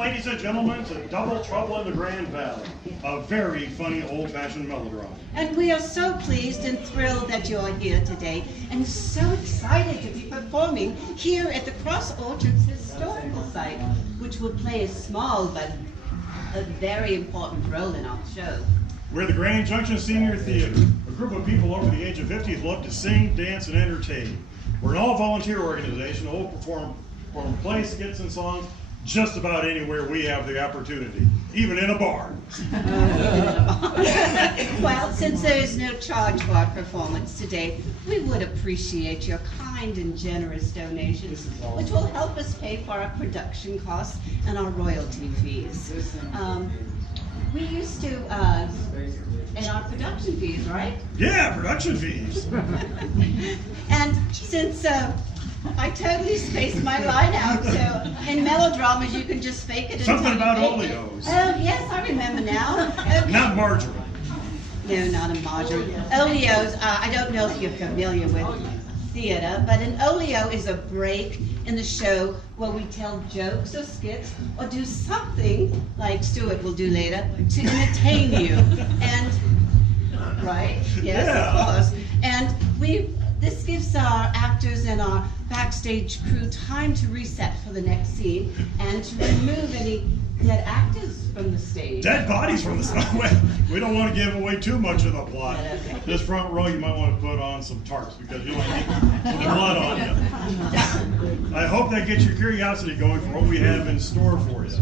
Ladies and gentlemen, to Double Trouble in the Grand Valley, a very funny old-fashioned melodrama. And we are so pleased and thrilled that you are here today, and so excited to be performing here at the Cross Orchards Historical Site, which will play a small but a very important role in our show. We're the Grand Junction Senior Theater, a group of people over the age of 50 who love to sing, dance, and entertain. We're an all-volunteer organization who will perform plays, skits, and songs just about anywhere we have the opportunity, even in a bar. Well, since there is no charge for our performance today, we would appreciate your kind and generous donations, which will help us pay for our production costs and our royalty fees. We used to, and our production fees, right? Yeah, production fees. And since I totally spaced my line out, so in melodramas you can just fake it. Something about oleos. Oh, yes, I remember now. Okay. Not margarine. No, not a margarine. Oleos, I don't know if you're familiar with theater, but an oleo is a break in the show where we tell jokes or skits or do something like Stuart will do later to entertain you. And, right? Yes, Yeah. of course. And this gives our actors and our backstage crew time to reset for the next scene and to remove any dead actors from the stage. Dead bodies from the side. We don't want to give away too much of the plot. Okay. This front row, you might want to put on some tarps because you might get some blood on you. I hope that gets your curiosity going for what we have in store for you.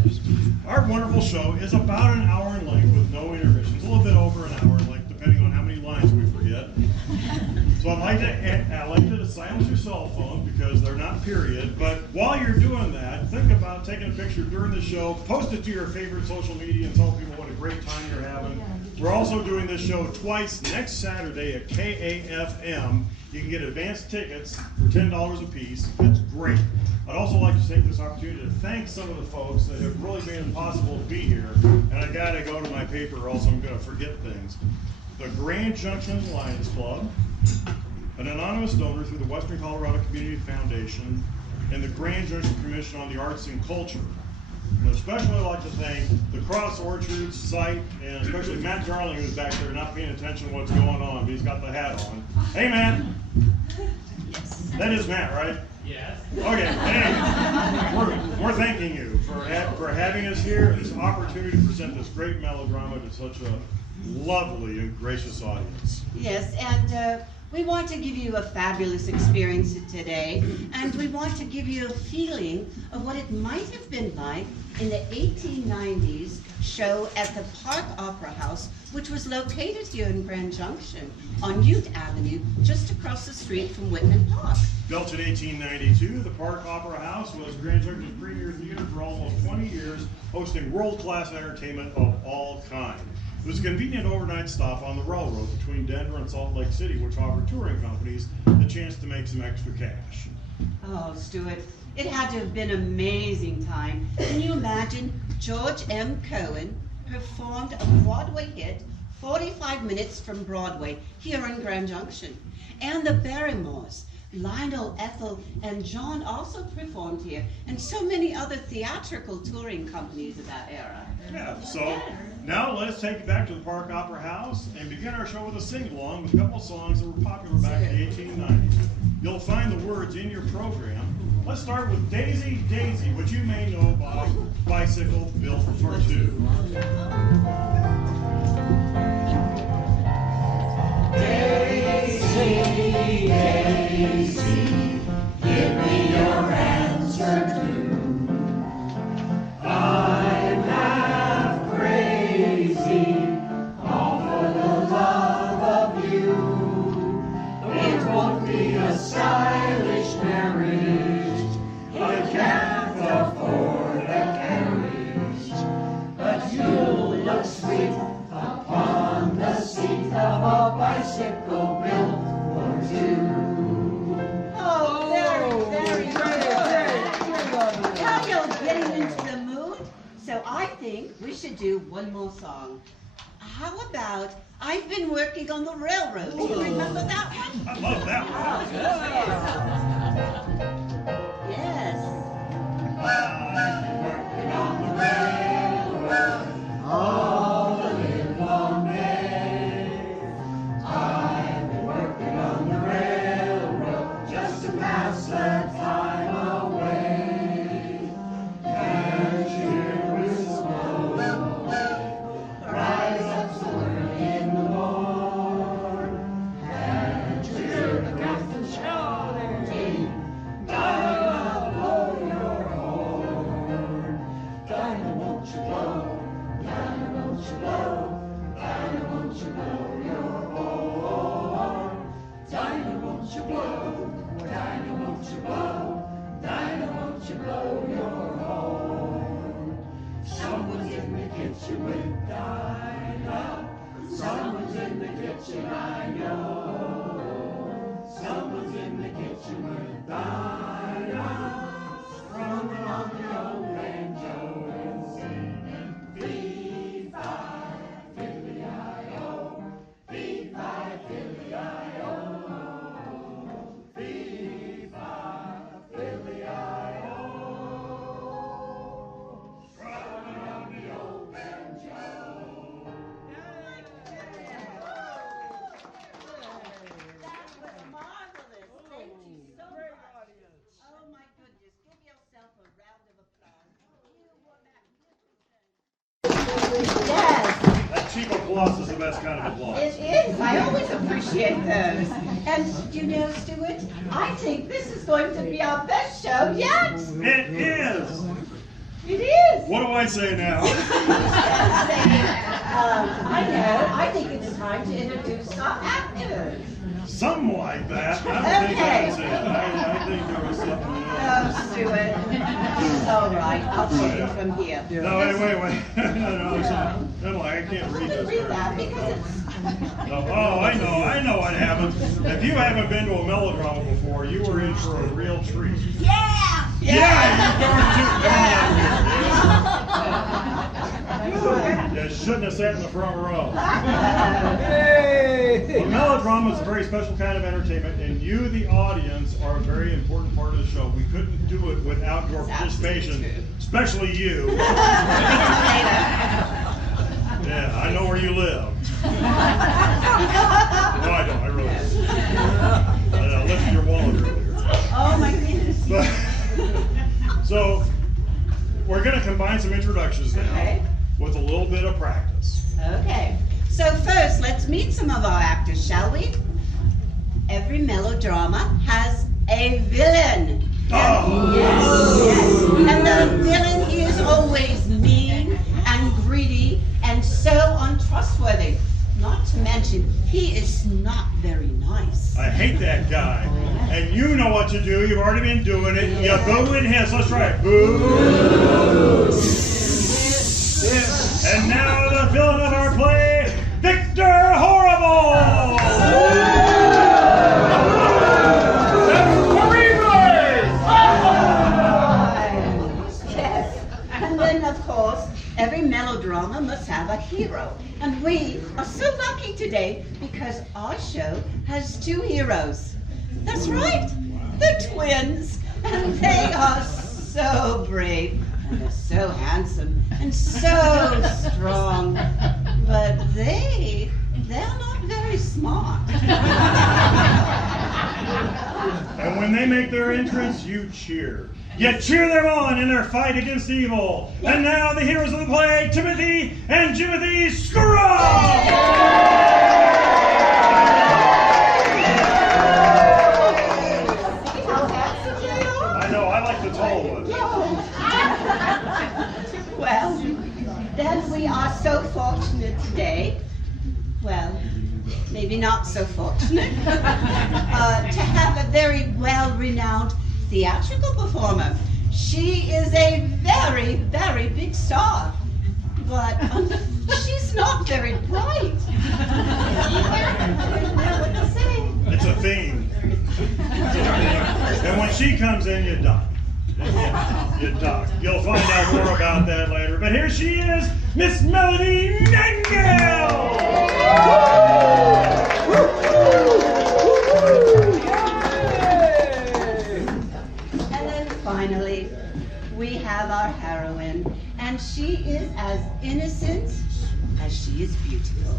Our wonderful show is about an hour in length with no intermissions, a little bit over an hour in length, depending on how many lines we forget. So I'd like to silence your cell phone because they're not period, but while you're doing that, think about taking a picture during the show, post it to your favorite social media and tell people what a great time you're having. We're also doing this show twice next Saturday at KAFM. You can get advanced tickets for $10 a piece. It's great. I'd also like to take this opportunity to thank some of the folks that have really made it possible to be here. And I gotta go to my paper or else I'm gonna forget things. The Grand Junction Lions Club, an anonymous donor through the Western Colorado Community Foundation, and the Grand Junction Commission on the Arts and Culture. And especially I'd like to thank the Cross Orchards site, and especially Matt Darling, who's back there not paying attention to what's going on, but he's got the hat on. Hey, Matt. Yes. That is Matt, right? Yes. Okay, hey, we're thanking you for having us here and this opportunity to present this great melodrama to such a lovely and gracious audience. Yes, and we want to give you a fabulous experience today, and we want to give you a feeling of what it might have been like in the 1890s show at the Park Opera House, which was located here in Grand Junction on Ute Avenue, just across the street from Whitman Park. Built in 1892, the Park Opera House was Grand Junction's premier theater for almost 20 years, hosting world-class entertainment of all kinds. It was a convenient overnight stop on the railroad between Denver and Salt Lake City, which offered touring companies the chance to make some extra cash. Oh, Stuart, it had to have been an amazing time. Can you imagine George M. Cohen performed a Broadway hit 45 minutes from Broadway here in Grand Junction? And the Barrymores, Lionel, Ethel, and John also performed here, and so many other theatrical touring companies of that era. Yeah, so now let's take it back to the Park Opera House and begin our show with a sing-along with a couple songs that were popular back in the 1890s. You'll find the words in your program. Let's start with Daisy, Daisy, which you may know by Bicycle Built for Two. Daisy, Daisy, give me your answer too. I'm half crazy, all for the love of you. It won't be a stylish marriage, I can't afford a carriage, but you'll look sweet upon the seat of a bicycle built for two. Oh, very good. Now you're getting into the mood, so I think we should do one more song. How about I've Been Working on the Railroad? Do you remember that one? I love that one. Yes. Working on the railroad all the livelong day. I've been working on the railroad just to pass the time away. Can't you hear whistles blow? Rise up so early in the morn. Can't you hear the captain shouting? Dinah, blow your horn. Dinah, won't you blow? Dinah, won't you blow? Dinah, won't you blow your horn? Dinah, won't you blow? Dinah, won't you blow? Dinah, won't you blow your horn? Someone's in the kitchen with Dinah. Someone's in the kitchen, I know. Someone's in the kitchen with Dinah. Strumming on the old banjo and singing fee-fi, fiddly-I-O, fee-fi, fiddly-I-o, fee-fi, fiddly-I-o. Strumming on the old banjo. That was marvelous. Thank you so much. Oh my goodness. Give yourself a round of applause. You were magnificent. Yes, That cheap applause is the best kind of applause. it is. I always appreciate those. And you know, Stuart, I think this is going to be our best show yet. It is! It is. What do I say now? I know. I think it's time to introduce our actors. Something like that. I don't think that's it. I think there was something else. Oh, Stuart. All right, I'll take it from here. No, wait. No, I can't read this. Read that because it's. No, oh, I know what happened. If you haven't been to a melodrama before, you were in for a real treat. Yeah! You shouldn't have sat in the front row. Well, melodrama is a very special kind of entertainment, and you, the audience, are a very important part of the show. We couldn't do it without your participation, especially you. Yeah, I know where you live. No, I don't. I really don't. I lifted your wallet earlier. Oh my goodness. But, so, we're going to combine some introductions now Okay. with a little bit of practice. Okay. So first, let's meet some of our actors, shall we? Every melodrama has a villain. Oh! Yes. And the villain is always mean and greedy and so untrustworthy. Not to mention, he is not very nice. I hate that guy. And you know what to do. You've already been doing it. You boo and hiss. Let's try it. Boo! And now the villain of our play, Victor Horrible! Yes. And then, of course, every melodrama must have a hero. And we are so lucky today because our show has two heroes. That's right. Lions, and they are so brave, and they're so handsome, and so strong, but they're not very smart. And when they make their entrance, you cheer. You cheer them on in their fight against evil. And now the heroes of the play, Timothy and Jimothy Scruggs! I know, I like the tall ones. Well, then we are so fortunate today, well, maybe not so fortunate, to have a very well-renowned theatrical performer. She is a very, very big star, but she's not very bright. I don't know what to say. It's a theme. And when she comes in, you duck. You duck. You'll find out more about that later. But here she is, Miss Melody Nightingale! And then finally, we have our heroine, and she is as innocent as she is beautiful.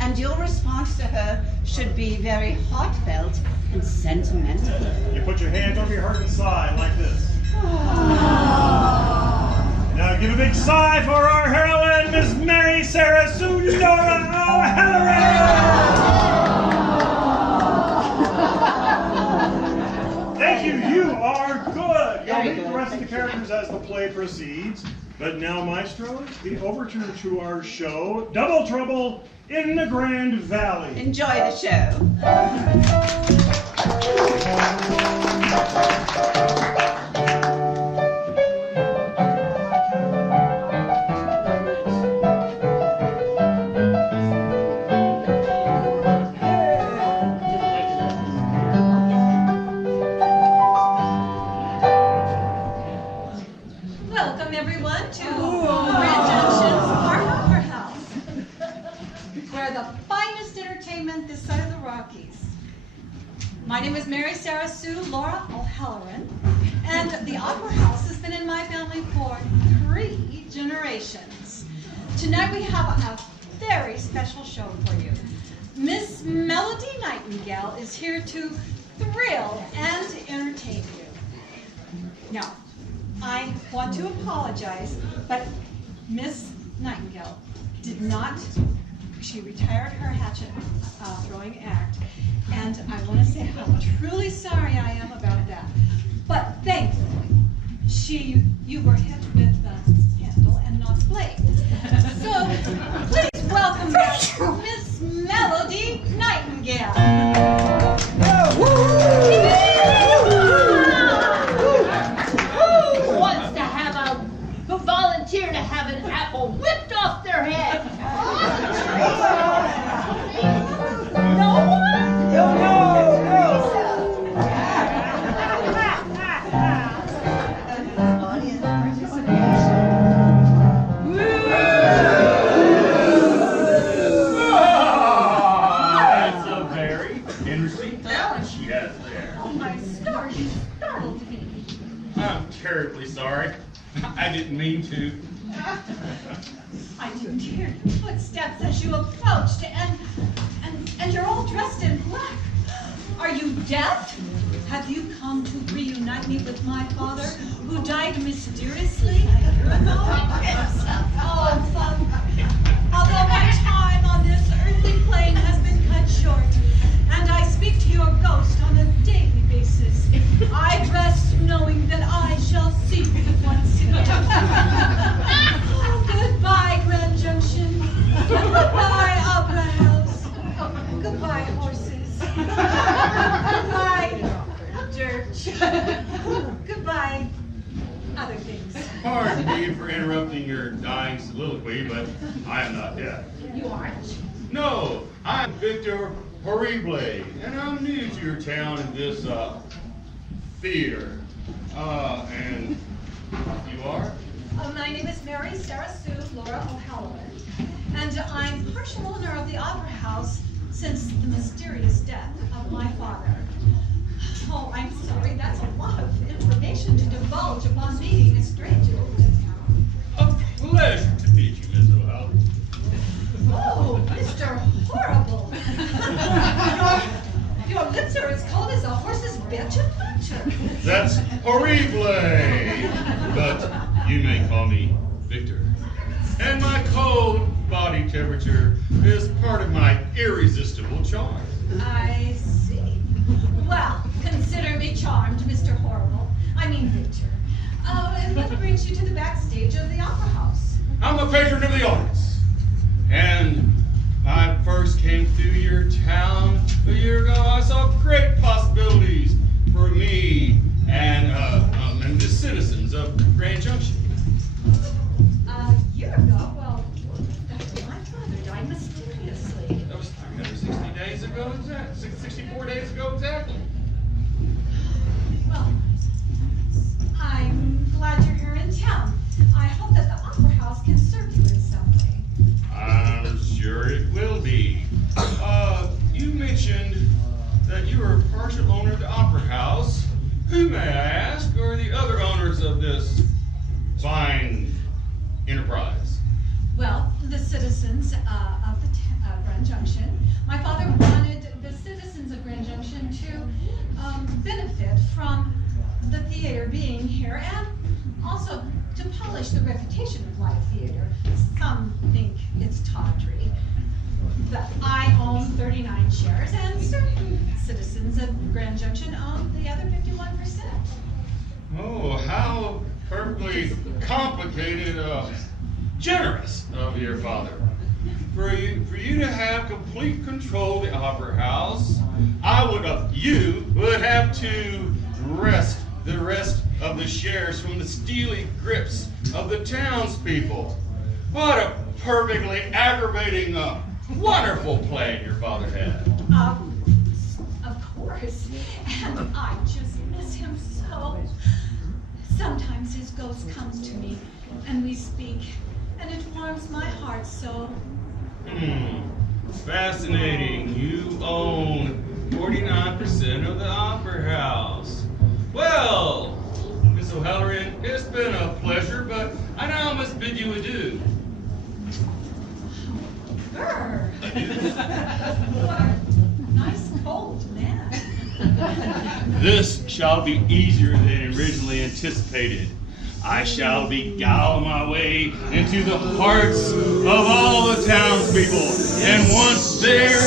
And your response to her should be very heartfelt and sentimental. You put your hands over your heart and sigh like this. Now give a big sigh for our heroine, Miss Mary Sarah Sundora O'Halloran! Thank you, you are good! You'll meet the rest of the characters as the play proceeds. But now, maestros, the overture to our show, Double Trouble in the Grand Valley. Enjoy the show. Welcome everyone to Grand Junction's Park Opera House, where the finest entertainment this side of the Rockies. My name is Mary Sarah Sue Laura O'Halloran, and the Opera House has been in my family for 3 generations. Tonight we have a very special show for you. Miss Melody Nightingale is here to thrill and entertain you. Now, I want to apologize, but Miss Nightingale did not, she retired her hatchet throwing act, and I want to say how truly sorry I am about that. But thankfully, you were hit with the handle and not the blade. So please welcome back Miss Melody Nightingale. Who volunteer to have an apple whipped off their head? No one? No. Audience participation. That's a very interesting talent she has there. Oh my stars, you startled me. I'm terribly sorry. I didn't mean to. I didn't hear your footsteps as you approached, and you're all dressed in black. Are you deaf? Have you come to reunite me with my father, who died mysteriously a year ago? Oh, Father, although my time on this earthly plane has been cut short, and I speak to your ghost on a daily basis, I rest knowing that I shall see you once again. Oh, goodbye, Grand Junction. Goodbye, Opera House. Goodbye, horses. Goodbye, dirt. Goodbye, other things. Pardon me for interrupting your dying soliloquy, but I am not deaf. You aren't? No, I'm Victor Horrible, and I'm new to your town in this, theater. And you are? My name is Mary Sarah Sue Laura O'Halloran, and I'm partial owner of the Opera House since the mysterious death of my father. Oh, I'm sorry, that's a lot of divulge upon meeting a stranger in the town. A pleasure to meet you, Miss O'Halley. Oh, Mr. Horrible. your lips are as cold as a horse's bitch in winter. That's horrible. But you may call me Victor. And my cold body temperature is part of my irresistible charm. I see. Well, consider me charmed, Mr. Horrible. I mean Victor. And what brings you to the backstage of the Opera House? I'm a patron of the arts. And I first came through your town a year ago. I saw great possibilities for me and the citizens of Grand Junction. A year ago? Well, my father died mysteriously. That was 360 days ago, 64 days ago exactly. Well, I'm glad you're here in town. I hope that the Opera House can serve you in some way. I'm sure it will be. You mentioned that you are a partial owner of the Opera House. Who, may I ask, are the other owners of this fine enterprise? Well, the citizens of the Grand Junction. My father wanted the citizens of Grand Junction to benefit from the theater being here and also to polish the reputation of live theater. Some think it's tawdry. But I own 39 shares and certain citizens of Grand Junction own the other 51%. Oh, how perfectly complicated, generous of your father. For you to have complete control of the Opera House, you would have to wrest the rest of the shares from the steely grips of the townspeople. What a perfectly aggravating, wonderful plan your father had. Of course. And I just miss him so. Sometimes his ghost comes to me and we speak, and it warms my heart so. Fascinating. You own 49% of the Opera House. Well, Miss O'Halloran, it's been a pleasure, but I now must bid you adieu. Grr. What a nice cold man. This shall be easier than originally anticipated. I shall beguile my way into the hearts of all the townspeople, and once there,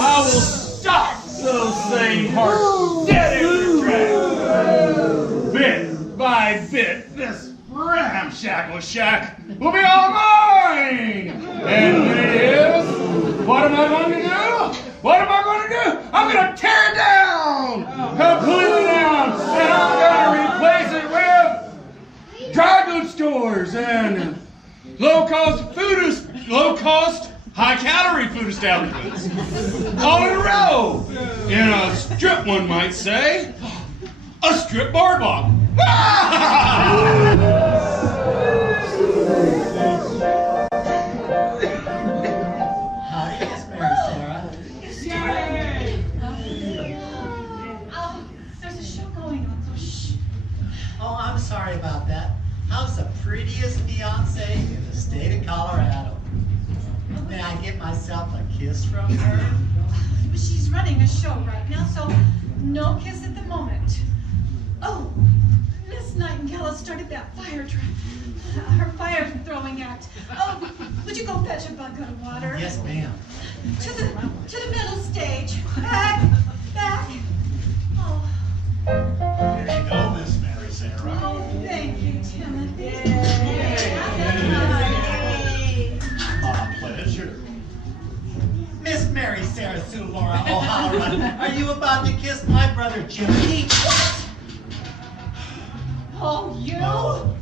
I will stop those same hearts dead in their tracks. Bit by bit, this ramshackle shack will be all mine! And when it is, what am I going to do? What am I going to do? I'm going to tear it down! Completely down! And I'm going to replace it with dry goods stores and low-cost, high-calorie food establishments. All in a row! In a strip, one might say. A strip boardwalk. Howdy, Miss Mary Sarah. There's a show going on, so shh. Oh, I'm sorry about that. How's the prettiest fiance in the state of Colorado? May I get myself a kiss from her? She's running a show right now, so no kiss at the moment. Oh, Miss Nightingale has started that fire truck. Her fire throwing act. Oh, would you go fetch a bucket of water? Yes, ma'am. To the middle stage. Back. Oh. There you go, Miss Mary Sarah. Oh, thank you, Timothy. My pleasure. Miss Mary Sarah Sue Laura O'Halloran, are you about to kiss my brother Jimmy? What? Oh, you? Oh.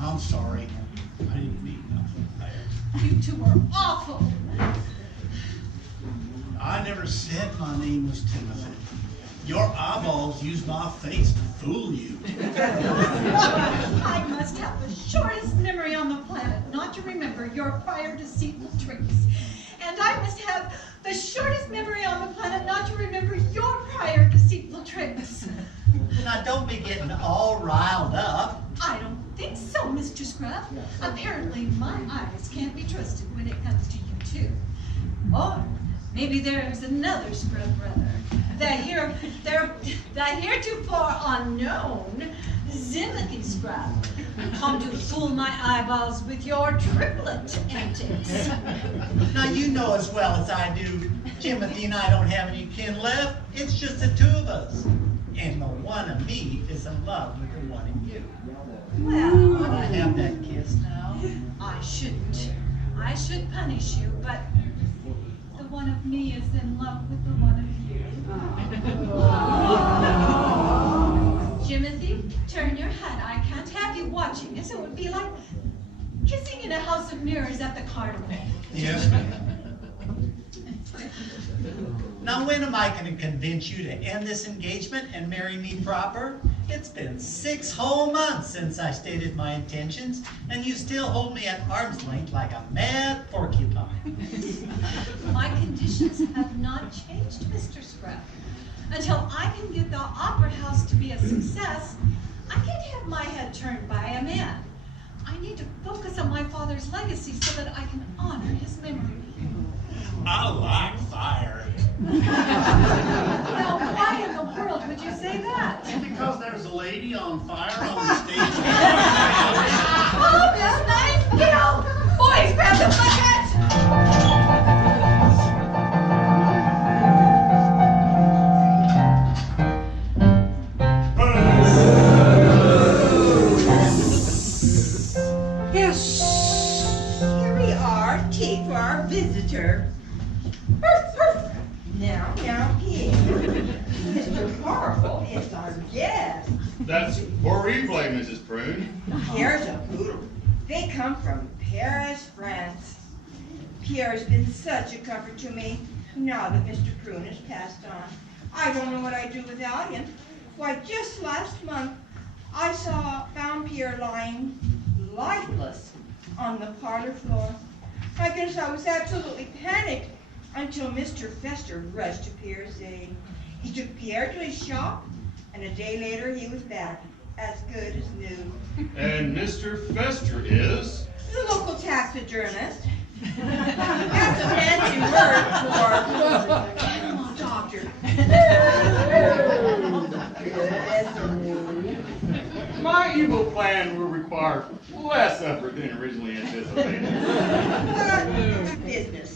I'm sorry. I didn't mean nothing bad. You two are awful. I never said my name was Timothy. Your eyeballs used my face to fool you. I must have the shortest memory on the planet not to remember your prior deceitful tricks. And I must have the shortest memory on the planet not to remember your prior deceitful tricks. Now don't be getting all riled up. I don't think so, Mr. Scrub. Apparently my eyes can't be trusted when it comes to you two. Or maybe there's another Scrub brother. The heretofore unknown Timothy Scrub. Come to fool my eyeballs with your triplet antics. Now you know as well as I do, Timothy and I don't have any kin left. It's just the two of us. And the one of me is in love with the one of you. Well, Can I have that kiss now? I shouldn't. I should punish you, but the one of me is in love with the one of you. Timothy, turn your head. I can't have you watching this. It would be like kissing in a house of mirrors at the carnival. Yes, ma'am. Now when am I going to convince you to end this engagement and marry me proper? It's been 6 whole months since I stated my intentions, and you still hold me at arm's length like a mad porcupine. My conditions have not changed, Mr. Scrub. Until I can get the opera house to be a success, I can't have my head turned by a man. I need to focus on my father's legacy so that I can honor his memory. I like fire. Now, why in the world would you say that? Because there's a lady on fire on the stage. Oh, Miss Nice, get out! Boys, grab the bucket! Yes, here we are, tea for our visitor. Now, here. Mr. Horrible is our guest. That's for replay, Mrs. Prune. Pierre's a poodle. They come from Paris, France. Pierre's been such a comfort to me now that Mr. Prune has passed on. I don't know what I'd do without him. Why, just last month, I found Pierre lying lifeless on the parlor floor. I guess I was absolutely panicked until Mr. Fester rushed to Pierre's aid. He took Pierre to his shop, and a day later he was back, as good as new. And Mr. Fester is? The local taxidermist. That's a fancy word for doctor. My evil plan will require less effort than originally anticipated. Business.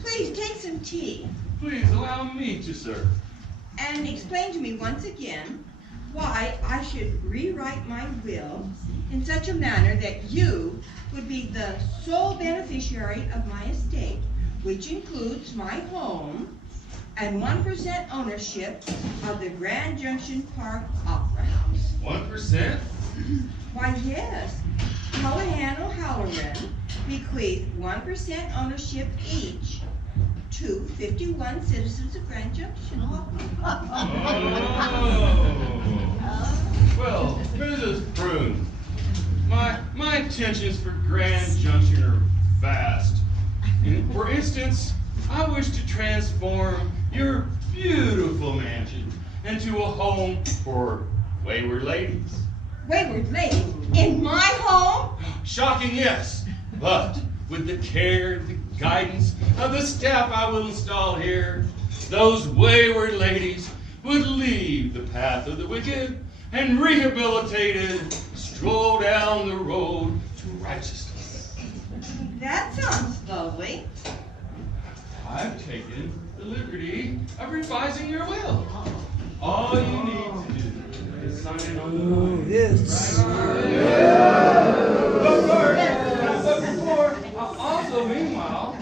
Please take some tea Please allow me to serve. and explain to me once again why I should rewrite my will in such a manner that you would be the sole beneficiary of my estate, which includes my home and 1% ownership of the Grand Junction Park Opera House. 1%? Why, yes. Callahan O'Halloran bequeathed 1% ownership each to 51 citizens of Grand Junction. Oh. Well, Mrs. Prune, my intentions for Grand Junction are vast. For instance, I wish to transform your beautiful mansion into a home for wayward ladies. Wayward lady, in my home? Shocking, yes, but with the care, the guidance of the staff I will install here, those wayward ladies would leave the path of the wicked and rehabilitated stroll down the road to righteousness. That sounds lovely. I've taken the liberty of revising your will. All you need to do is sign in on the line. But before, also meanwhile,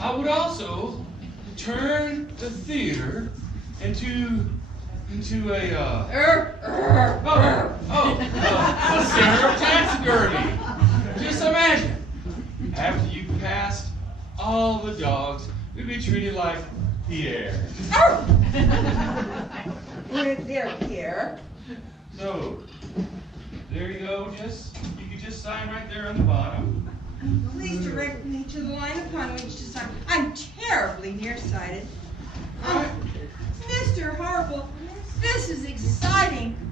I would also turn the theater into a center of taxidermy. Just imagine, after you passed all the dogs, we'd be treated like Pierre. We're there, Pierre. So, there you go, you could just sign right there on the bottom. Please direct me to the line upon which to sign. I'm terribly nearsighted. Mr. Harville,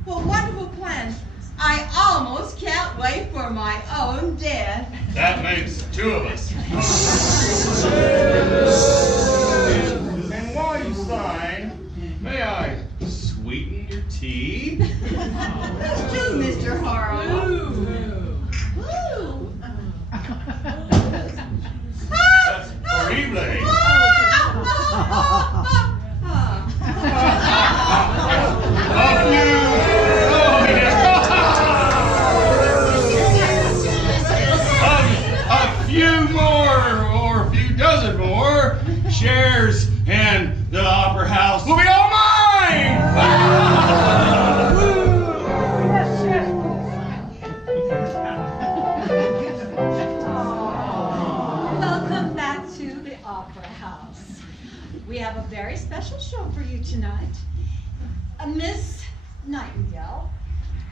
Well, wonderful plan. I almost can't wait for my own dad. That makes two of us. And while you sign, may I sweeten your tea? Let's do, Mr. Harlow. That's horrible. A few more, or a few dozen more, shares in the opera house will be all mine! Welcome back to the Opera House. We have a very special show for you tonight. Miss Nightingale,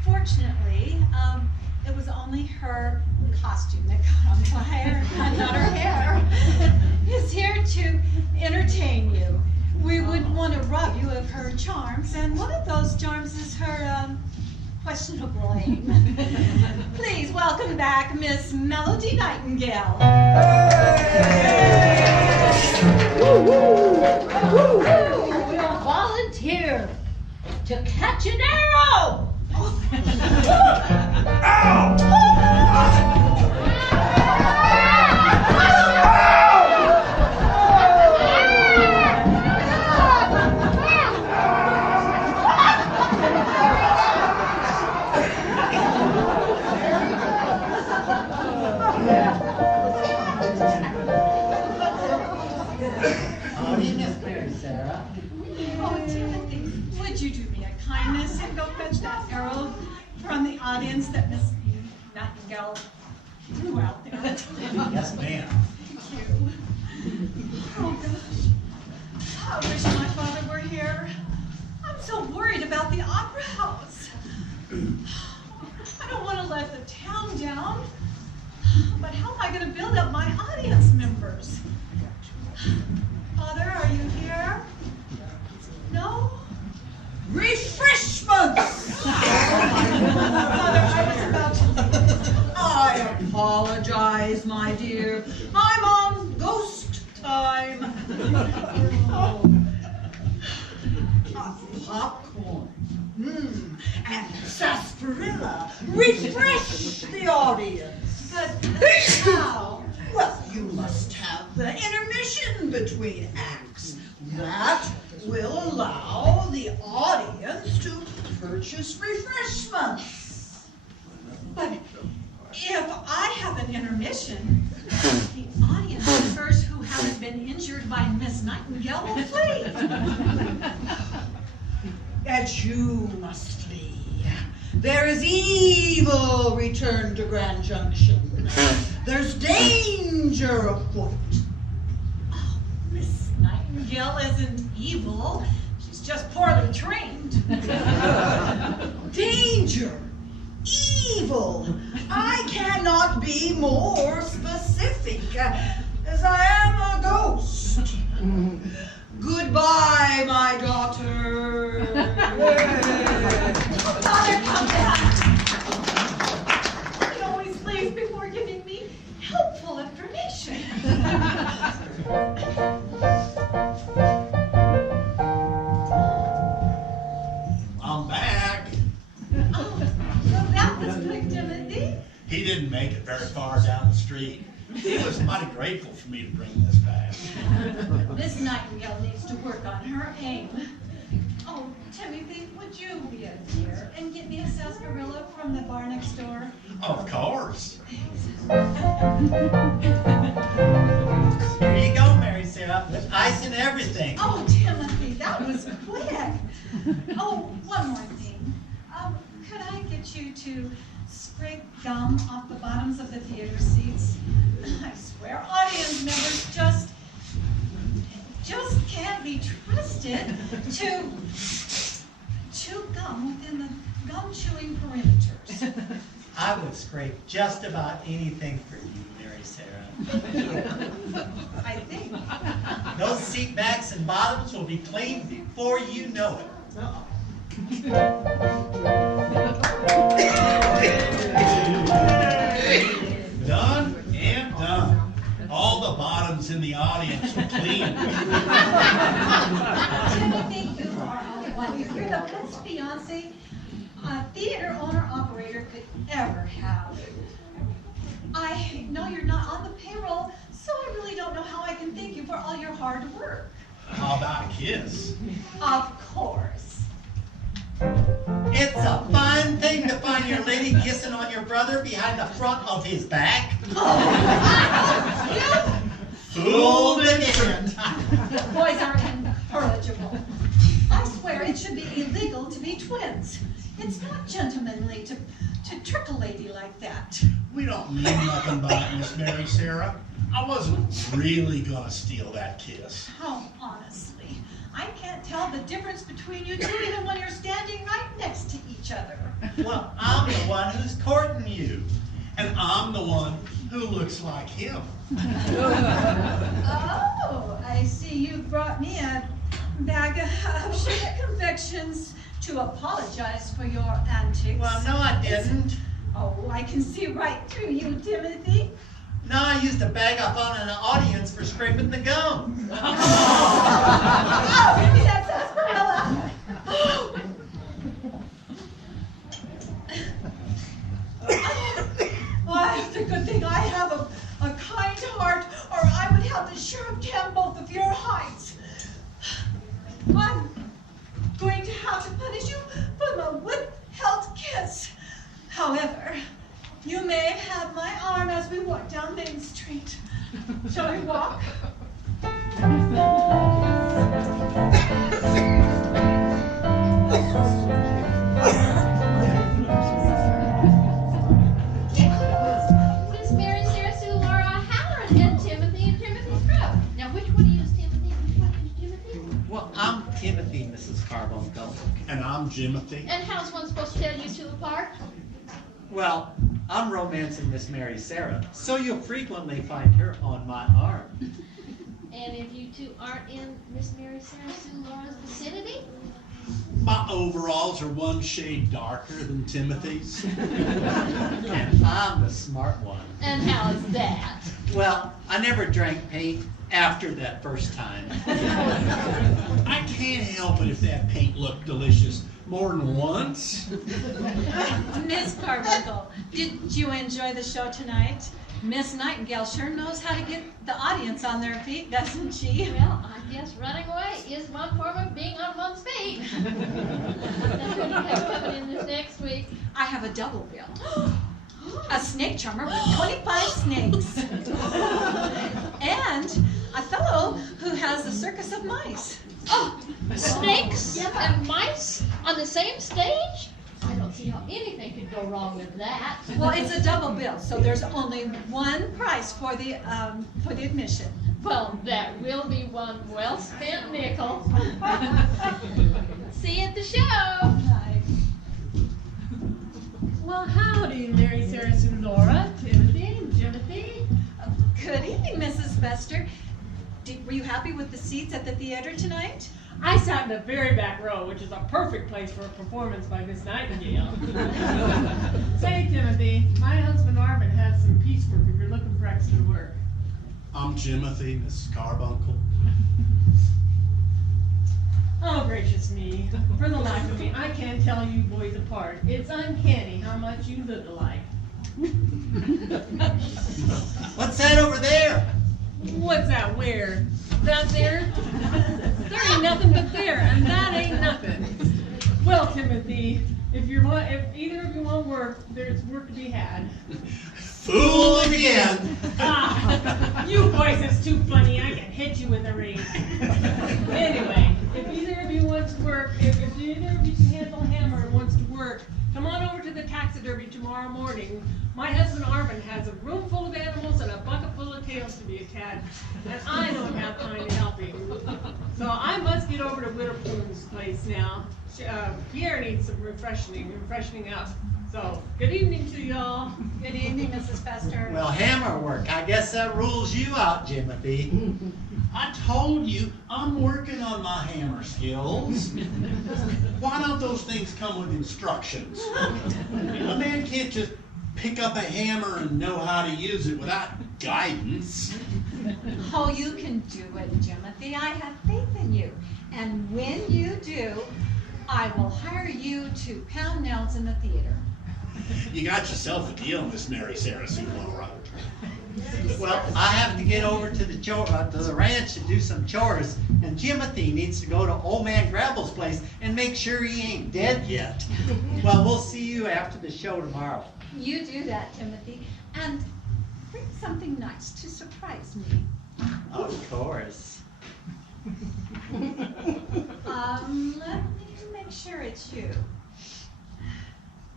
fortunately, it was only her costume that caught on fire, not her hair, is here to entertain you. We would want to rob you of her charms, and one of those charms is her questionable aim. Please welcome back Miss Melody Nightingale. Who will volunteer to catch an arrow? How do you miss Mary Sarah? Oh, Timothy, would you do me a kindness and go fetch that arrow from the audience that Miss Nightingale threw out there? Yes, ma'am. Thank you. Oh, gosh. I wish my father were here. I'm so worried about the opera house. I don't want to let the town down, but how am I going to build up my audience members? Father, are you here? No? Refreshments! Father, I was about to... I apologize, my dear. I'm on ghost time. Popcorn. And sarsaparilla. Refresh the audience. But how? Well, you must have the intermission between acts. That will allow the audience to purchase refreshments. But if I have an intermission, the audience members who haven't been injured by Miss Nightingale will flee. That you must flee. There is evil returned to Grand Junction. There's danger afoot. Oh, Miss Nightingale isn't evil. She's just poorly trained. Danger. Evil. I cannot be more specific, as I am a ghost. Goodbye, my daughter. Father, come back. You always leave before giving me helpful information. I'm back. Oh, well, that was quick, Timothy. He didn't make it very far down the street. He was mighty grateful for me to bring this back. Miss Nightingale needs to work on her aim. Oh, Timothy, would you be a dear and get me a sarsaparilla from the bar next door? Of course. Here you go, Mary Sarah, with ice and everything. Oh, Timothy, that was quick. Oh, one more thing. Could I get you to scrape gum off the bottoms of the theater seats? I swear, audience members just can't be trusted to chew gum within the gum-chewing perimeters. I would scrape just about anything for you, Mary Sarah. I think. Those seat backs and bottoms will be clean before you know it. Done and done. All the bottoms in the audience were clean. Timothy, you are a wonder. You're the best fiance a theater owner-operator could ever have. I know you're not on the payroll, so I really don't know how I can thank you for all your hard work. How about a kiss? Of course. It's a fine thing to find your lady kissing on your brother behind the front of his back. Fooled again. Boys are incorrigible. I swear it should be illegal to be twins. It's not gentlemanly to trick a lady like that. We don't mean nothing by it, Miss Mary Sarah. I wasn't really gonna steal that kiss. How honestly, I can't tell the difference between you two even when you're standing right next to each other. Well, I'm the one who's courting you. And I'm the one who looks like him. Oh, I see you brought me a bag of sugar confections to apologize for your antics. Well, no, I didn't. Oh, I can see right through you, Timothy. No, I used a bag up on an audience for scraping the gum. Oh, maybe that's sarsaparilla. Why, it's a good thing I have a kind heart, or I would have the sheriff damn both of your hides. I'm going to have to punish you for my withheld kiss. However, you may have my arm as we walk down Main Street. Shall we walk? Miss Mary, Sarah, Sue, Laura, Halloran, and Timothy Scrub. Now, which one of you is Timothy? Which one is Timothy? Well, I'm Timothy, Mrs. Carbuncle. And I'm Jimothy. And how's one supposed to tell you two apart? Well, I'm romancing Miss Mary Sarah, so you'll frequently find her on my arm. And if you two aren't in Miss Mary, Sarah, Sue, Laura's vicinity? My overalls are one shade darker than Timothy's. And I'm the smart one. And how is that? Well, I never drank paint after that first time. I can't help it if that paint looked delicious more than once. Miss Carbuncle, did you enjoy the show tonight? Miss Nightingale sure knows how to get the audience on their feet, doesn't she? Well, I guess running away is one form of being on one's feet. Now, who do you have coming in this next week? I have a double bill. A snake charmer with 25 snakes. And a fellow who has the circus of mice. Oh, snakes and mice on the same stage? I don't see how anything could go wrong with that. Well, it's a double bill, so there's only one price for the admission. Well, that will be one well-spent nickel. See you at the show. Well, howdy, Mary, Sarah, Sue, Laura, Timothy, Jimothy. Good evening, Mrs. Bester. Were you happy with the seats at the theater tonight? I sat in the very back row, which is a perfect place for a performance by Miss Nightingale. Say, Timothy, my husband Arvin has some piecework if you're looking for extra work. I'm Jimothy, Mrs. Carbuncle. Oh, gracious me. For the life of me, I can't tell you boys apart. It's uncanny how much you look alike. What's that over there? What's that, where? That there? There ain't nothing but there, and that ain't nothing. Well, Timothy, if either of you want work, there's work to be had. Fool again. Ah, you boys is too funny. I can hit you with a ring. Anyway, if either of you wants to work, if either of you can handle a hammer and wants to work, come on over to the taxidermy tomorrow morning. My husband Arvin has a room full of animals and a bucket full of tails to be attached, and I don't have time to help him. So I must get over to Witherspoon's place now. Pierre needs some refreshing up. So, good evening to y'all. Good evening, Mrs. Fester. Well, hammer work, I guess that rules you out, Jimothy. I told you, I'm working on my hammer skills. Why don't those things come with instructions? A man can't just pick up a hammer and know how to use it without guidance. Oh, you can do it, Jimothy. I have faith in you. And when you do, I will hire you to pound nails in the theater. You got yourself a deal, Miss Mary Sarah Sue Laura. Well, I have to get over to the ranch to do some chores, and Jimothy needs to go to Old Man Gravel's place and make sure he ain't dead yet. Well, we'll see you after the show tomorrow. You do that, Timothy, and bring something nice to surprise me. Of course. Let me make sure it's you.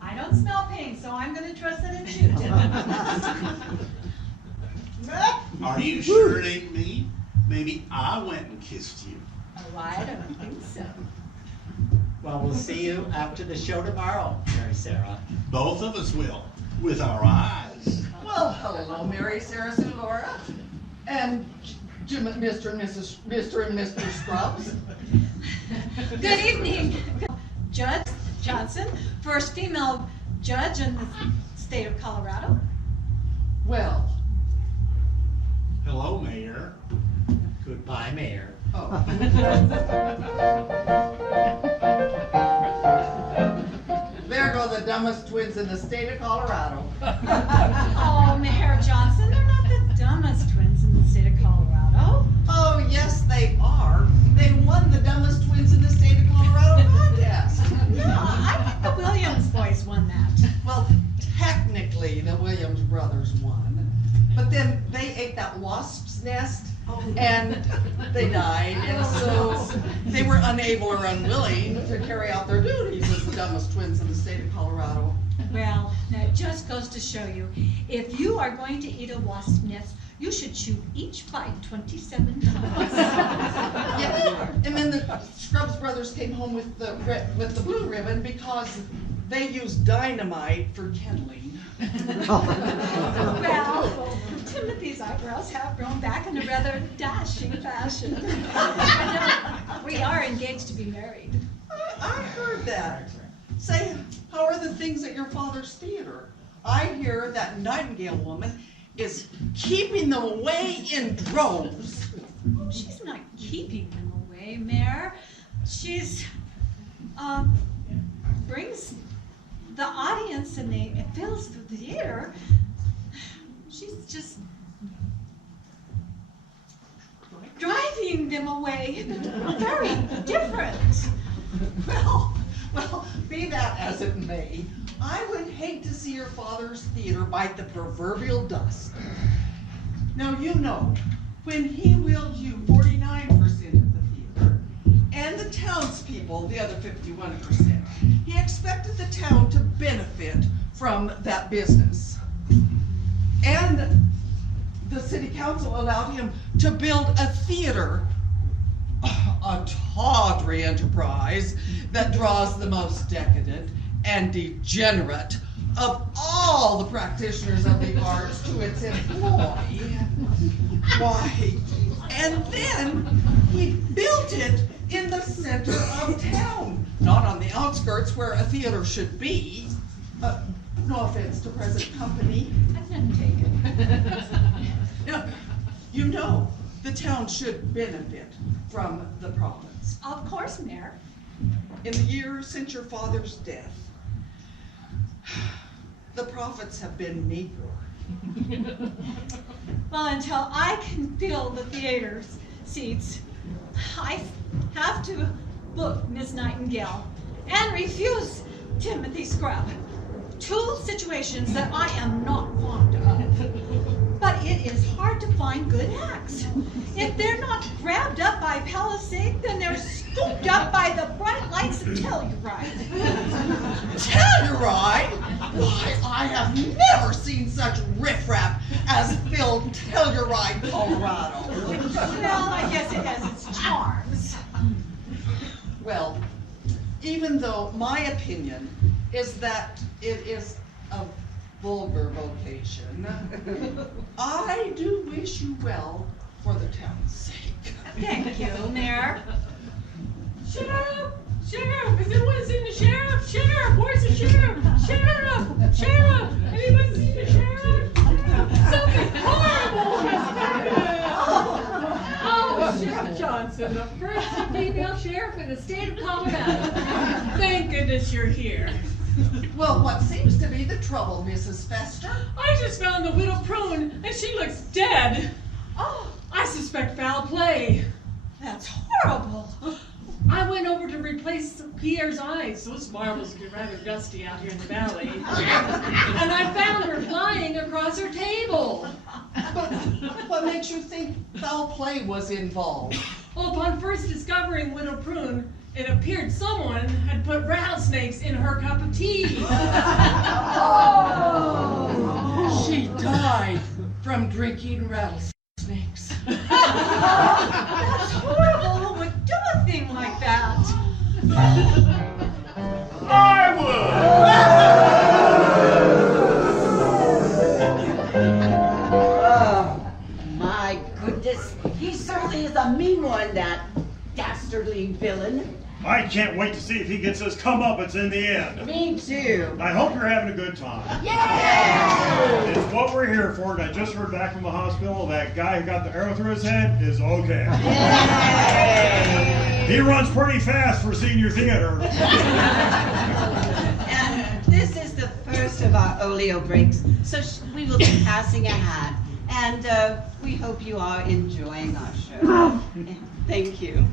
I don't smell pink, so I'm gonna trust that it's you, Timothy. Are you sure it ain't me? Maybe I went and kissed you. Oh, I don't think so. Well, we'll see you after the show tomorrow, Mary Sarah. Both of us will, with our eyes. Well, hello, Mary Sarah Sue Laura. And Mr. and Mr. Scrubs. Good evening, Judge Johnson, first female judge in the state of Colorado. Well, Hello, Mayor. Goodbye, Mayor. oh. There go the dumbest twins in the state of Colorado. Oh, Mayor Johnson, they're not the dumbest twins in the state of Colorado. Oh, yes, they are. They won the dumbest twins in the state of Colorado contest. No, I think the Williams boys won that. Well, technically, the Williams brothers won. But then they ate that wasp's nest and they died. And so they were unable or unwilling to carry out their duties as the dumbest twins in the state of Colorado. Well, that just goes to show you, if you are going to eat a wasp nest, you should chew each bite 27 times. Yeah, and then the Scrubs brothers came home with the blue ribbon because they used dynamite for kindling. Well, Timothy's eyebrows have grown back in a rather dashing fashion. We are engaged to be married. I heard that. Say, how are the things at your father's theater? I hear that Nightingale woman is keeping them away in droves. She's not keeping them away, Mayor. She's, brings the audience and it fills the theater. She's just driving them away. Very different. Well, be that as it may, I would hate to see your father's theater bite the proverbial dust. Now, you know, when he willed you 49% of the theater, and the townspeople the other 51%, he expected the town to benefit from that business. And the city council allowed him to build a theater, a tawdry enterprise that draws the most decadent and degenerate of all the practitioners of the arts to its employ. Why? And then he built it in the center of town, not on the outskirts where a theater should be. No offense to present company. I didn't take it. Now, you know, the town should benefit from the profits. Of course, Mayor. In the years since your father's death, the profits have been meager. Well, until I can fill the theater's seats, I have to book Miss Nightingale and refuse Timothy Scrub. Two situations that I am not fond of. But it is hard to find good acts. If they're not grabbed up by Palisade, then they're scooped up by the bright lights of Telluride. Telluride? Why, I have never seen such riffraff as filled Telluride, Colorado. Well, I guess it has its charms. Well, even though my opinion is that it is a vulgar vocation, I do wish you well for the town's sake. Thank you, Mayor. Sheriff! Sheriff! Has anyone seen the sheriff? Sheriff! Where's the sheriff? Sheriff! Sheriff! Anyone seen the sheriff? Something horrible has happened! Oh, Sheriff Johnson, the first female sheriff in the state of Colorado. Thank goodness you're here. Well, what seems to be the trouble, Mrs. Fester? I just found the widow Prune, and she looks dead. Oh, I suspect foul play. that's horrible. I went over to replace Pierre's eyes. Those marbles get rather dusty out here in the valley. And I found her lying across her table. But what makes you think foul play was involved? Well, upon first discovering Widow Prune, it appeared someone had put rattlesnakes in her cup of tea. She died from drinking rattlesnakes. That's horrible. Who would do a thing like that? I would! Oh, my goodness. He certainly is a mean one, that dastardly villain. I can't wait to see if he gets his comeuppance in the end. Me too. I hope you're having a good time. Yay! It's what we're here for, and I just heard back from the hospital that guy who got the arrow through his head is okay. Yay! He runs pretty fast for senior theater. And this is the first of our oleo breaks, so we will be passing a hat. And we hope you are enjoying our show. Thank you.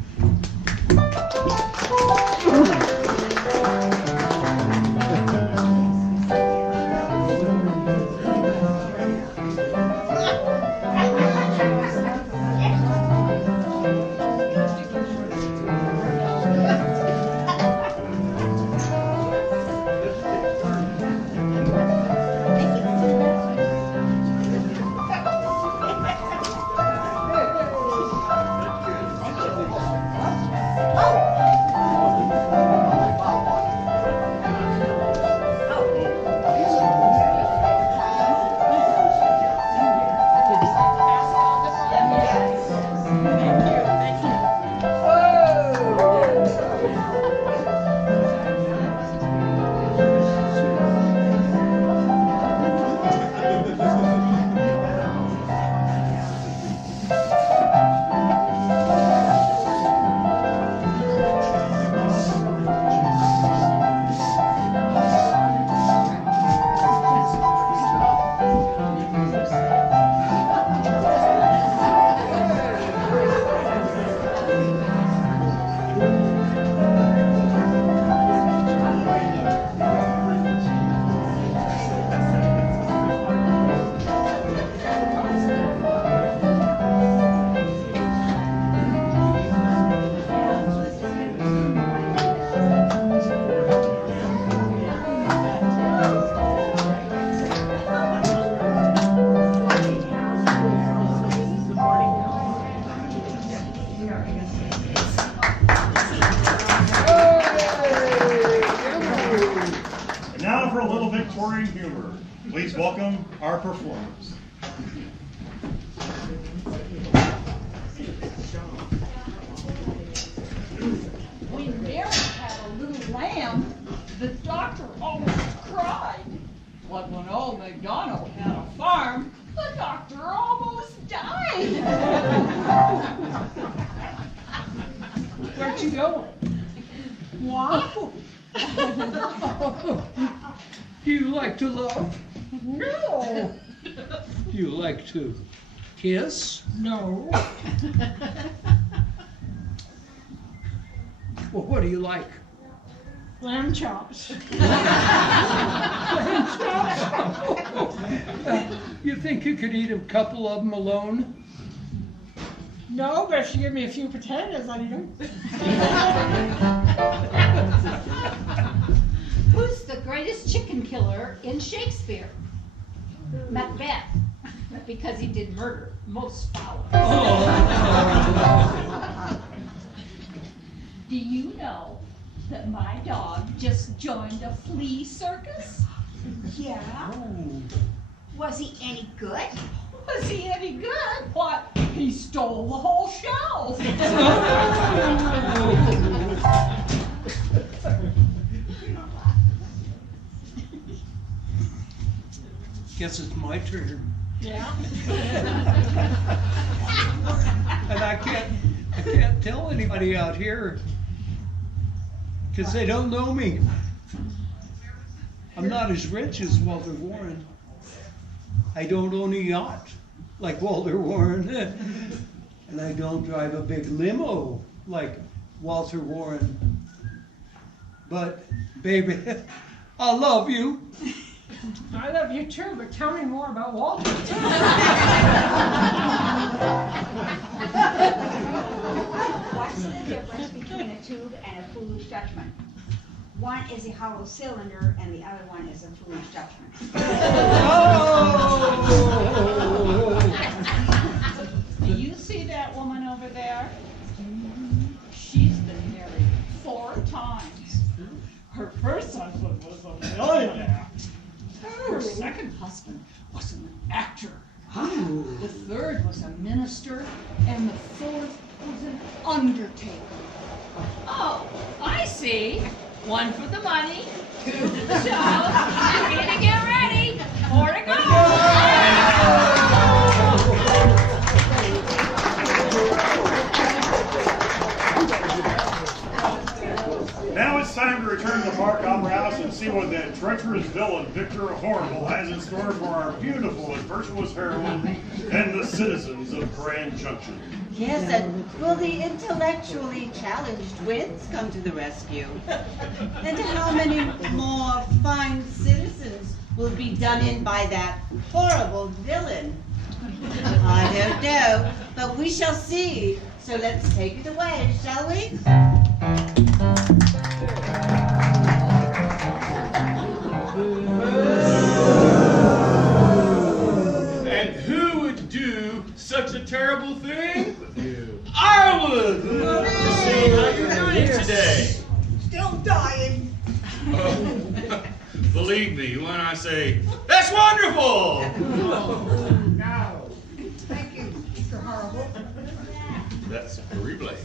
Victorian humor. Please welcome our performers. When Mary had a little lamb, the doctor almost cried. But when old MacDonald had a farm, the doctor almost died. Where'd you go? What? Do you like to love? No. Do you like to kiss? No. Well, what do you like? Lamb chops. Lamb chops? You think you could eat a couple of them alone? No, but if you give me a few potatoes, I'd eat them. Who's the greatest chicken killer in Shakespeare? Macbeth, because he did murder most foul. Do you know that my dog just joined a flea circus? Yeah? Was he any good? Was he any good? What? He stole the whole show. Guess it's my turn. Yeah. And I can't tell anybody out here because they don't know me. I'm not as rich as Walter Warren. I don't own a yacht like Walter Warren. And I don't drive a big limo like Walter Warren. But, baby, I love you. I love you too, but tell me more about Walter. What's the difference between a tube and a foolish judgment? One is a hollow cylinder and the other one is a foolish judgment. Do you see that woman over there? She's been married 4 times. Her first husband was a millionaire. Her second husband was an actor. The third was a minister, and the fourth was an undertaker. Oh, I see. 1 for the money, 2 for the show, 3 to get ready, 4 to go. Now it's time to return to the Park Opera House and see what that treacherous villain Victor Horrible has in store for our beautiful and virtuous heroine and the citizens of Grand Junction. Yes, and will the intellectually challenged twins come to the rescue? And how many more fine citizens will be done in by that horrible villain? I don't know, but we shall see. So let's take it away, shall we? And who would do such a terrible thing? I would! See how you're doing today. Still dying. Oh, believe me when I say, that's wonderful! No. Thank you, Mr. Horrible. That's horrible.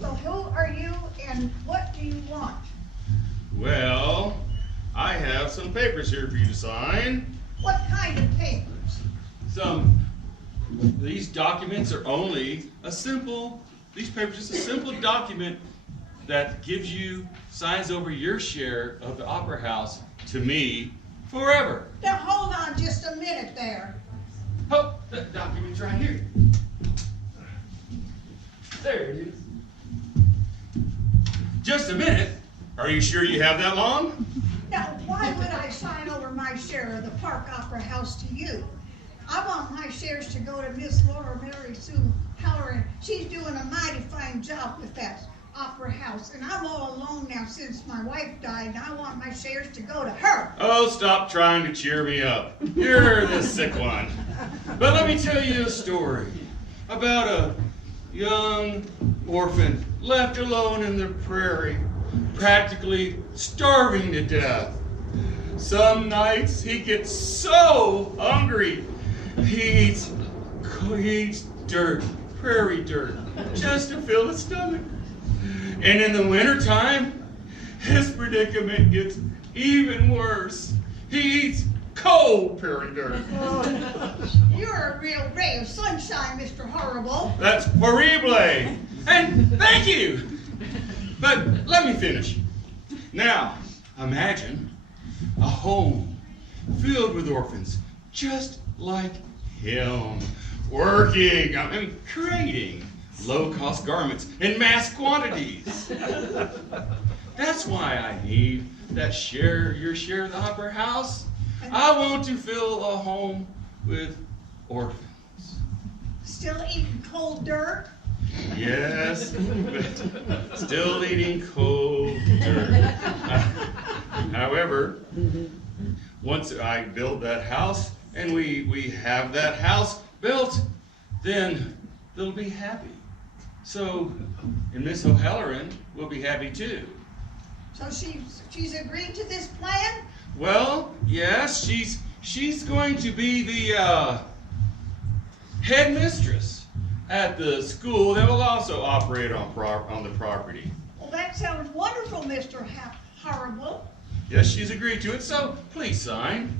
Well, who are you and what do you want? Well, I have some papers here for you to sign. What kind of papers? These documents are only these papers are just a simple document that gives you, signs over your share of the Opera House to me forever. Now hold on just a minute there. Oh, that document's right here. There it is. Just a minute. Are you sure you have that long? Now, why would I sign over my share of the Park Opera House to you? I want my shares to go to Miss Laura Mary Sue Halloran. She's doing a mighty fine job with that opera house. And I'm all alone now since my wife died, and I want my shares to go to her. Oh, stop trying to cheer me up. You're the sick one. But let me tell you a story about a young orphan left alone in the prairie, practically starving to death. Some nights he gets so hungry, he eats dirt, prairie dirt, just to fill his stomach. And in the wintertime, his predicament gets even worse. He eats cold prairie dirt. You're a real ray of sunshine, Mr. Horrible. That's horrible. And thank you. But let me finish. Now, imagine a home filled with orphans just like him, working, creating low-cost garments in mass quantities. That's why I need your share of the Opera House. I want to fill a home with orphans. Still eating cold dirt? Yes, but still eating cold dirt. However, once I build that house and we have that house built, then they'll be happy, So, and Miss O'Halloran will be happy too. So she's agreed to this plan? Well, yes, she's going to be the headmistress at the school that will also operate on the property. Well, that sounds wonderful, Mr. Horrible. Yes, she's agreed to it, so please sign.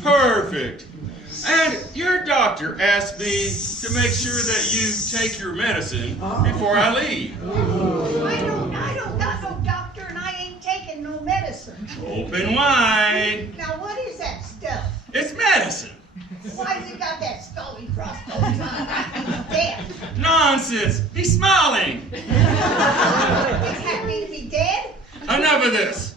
Perfect. And your doctor asked me to make sure that you take your medicine before I leave. I don't got no doctor and I ain't taking no medicine. Open wide. Now what is that stuff? It's medicine. Why's it got that scully crossbones on it? He's dead. Nonsense. He's smiling. Does that mean to be dead? Enough of this.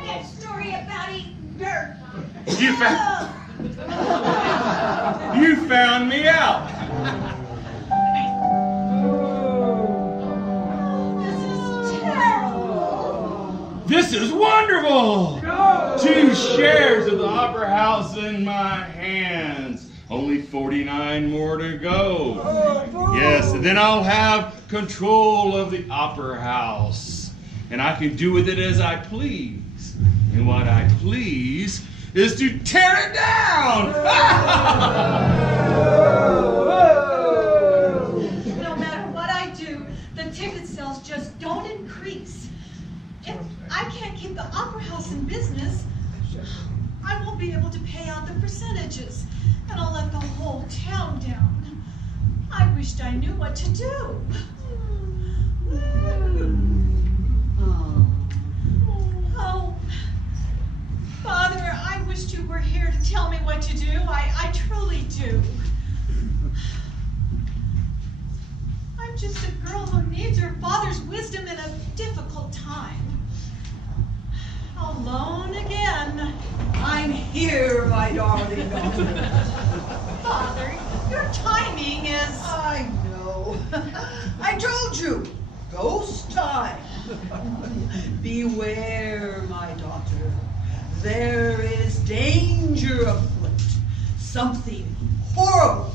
That story about eating dirt. You found me out. This is terrible. This is wonderful. 2 shares of the Opera House in my hands. Only 49 more to go. Yes, and then I'll have control of the Opera House. And I can do with it as I please. And what I please is to tear it down. No matter what I do, the ticket sales just don't increase. If I can't keep the Opera House in business, I won't be able to pay out the percentages, and I'll let the whole town down. I wished I knew what to do. Oh, Father, I wished you were here to tell me what to do. I truly do. I'm just a girl who needs her father's wisdom in a difficult time. Alone again. I'm here, my darling daughter. Father, your timing is... I know. I told you. Ghost time. Beware, my daughter. There is danger afoot. Something horrible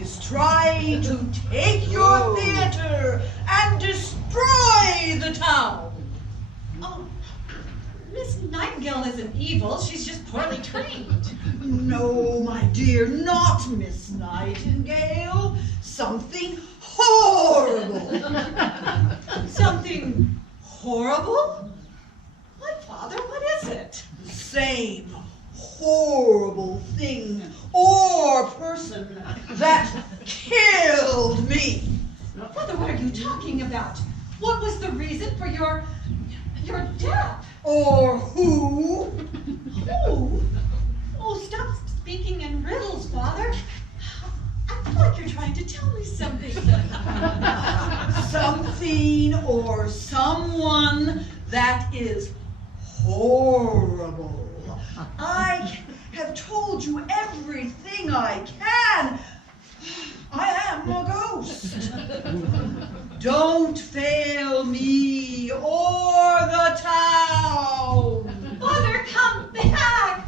is trying to take your theater and destroy the town. Oh, Miss Nightingale isn't evil. She's just poorly trained. No, my dear, not Miss Nightingale. Something horrible. Something horrible? What, Father? What is it? Same horrible thing or person that killed me. Father, what are you talking about? What was the reason for your death? Or who? Who? Oh, stop speaking in riddles, Father. I feel like you're trying to tell me something. Something or someone that is horrible. I have told you everything I can. I am a ghost. Don't fail me or the town. Father, come back.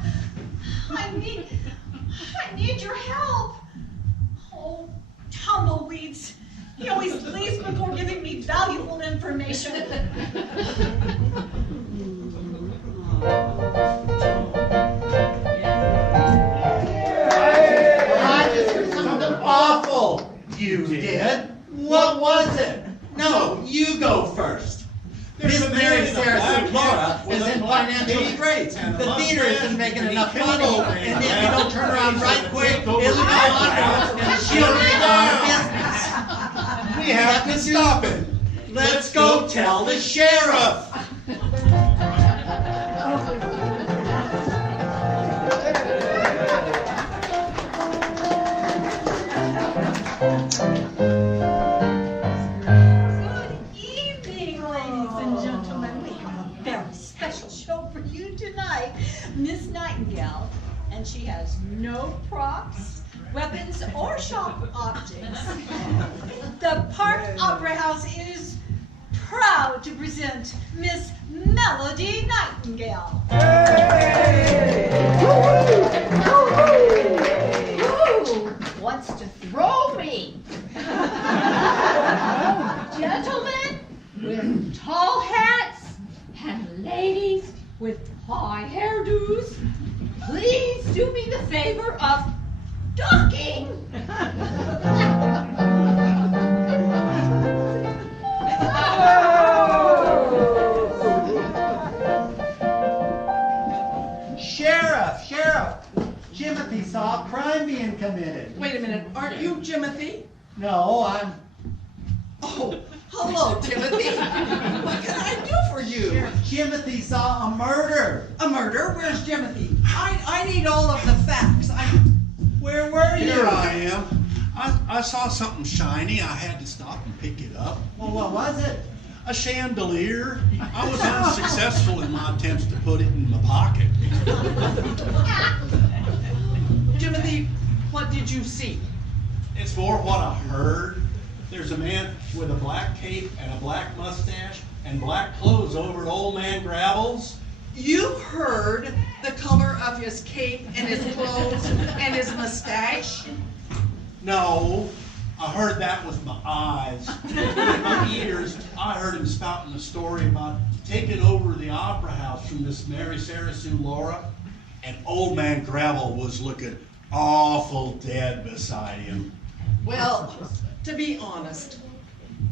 I need your help. Oh, tumbleweeds. He always leaves before giving me valuable information. I just heard something awful. You did? What was it? No, you go first. Miss Mary Sarah Flora is in financial straits. The theater isn't making enough money, and if you don't turn around right quick, it'll go under, and she'll be out of business. We have to stop it. Let's go tell the sheriff. Good evening, ladies and gentlemen. We have a very special show for you tonight. Miss Nightingale, and she has no props, goods or shop objects. The Park Opera House is proud to present Miss Melody Nightingale. Who wants to throw me? Gentlemen with tall hats and ladies with high hairdos, please do me the favor of ducking. Sheriff! Jimothy saw a crime being committed. Wait a minute, aren't you Jimothy? No, I'm... Oh, hello, Timothy. What can I do for you? Jimothy saw a murder. A murder? Where's Jimothy? I need all of the facts. Where were you? Here I am. I saw something shiny. I had to stop and pick it up. Well, what was it? A chandelier. I was unsuccessful in my attempts to put it in my pocket. Timothy, what did you see? It's more what I heard. There's a man with a black cape and a black mustache and black clothes over at Old Man Gravel's. You heard the color of his cape and his clothes and his mustache? No, I heard that with my eyes. With my ears, I heard him spouting a story about taking over the opera house from Miss Mary Sarah Sue Laura, and Old Man Gravel was looking awful dead beside him. Well, to be honest,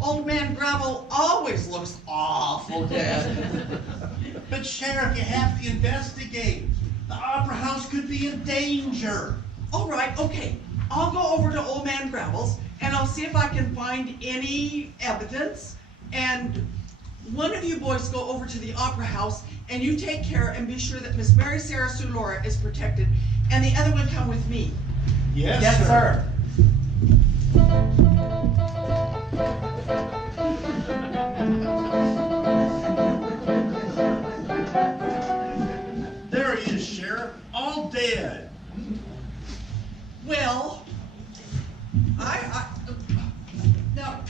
Old Man Gravel always looks awful dead. But Sheriff, you have to investigate. The opera house could be in danger. All right, okay. I'll go over to Old Man Gravel's and I'll see if I can find any evidence. And one of you boys go over to the opera house and you take care and be sure that Miss Mary Sarah Sue Laura is protected. And the other one come with me. Yes, sir. There he is, Sheriff, all dead. Well, now,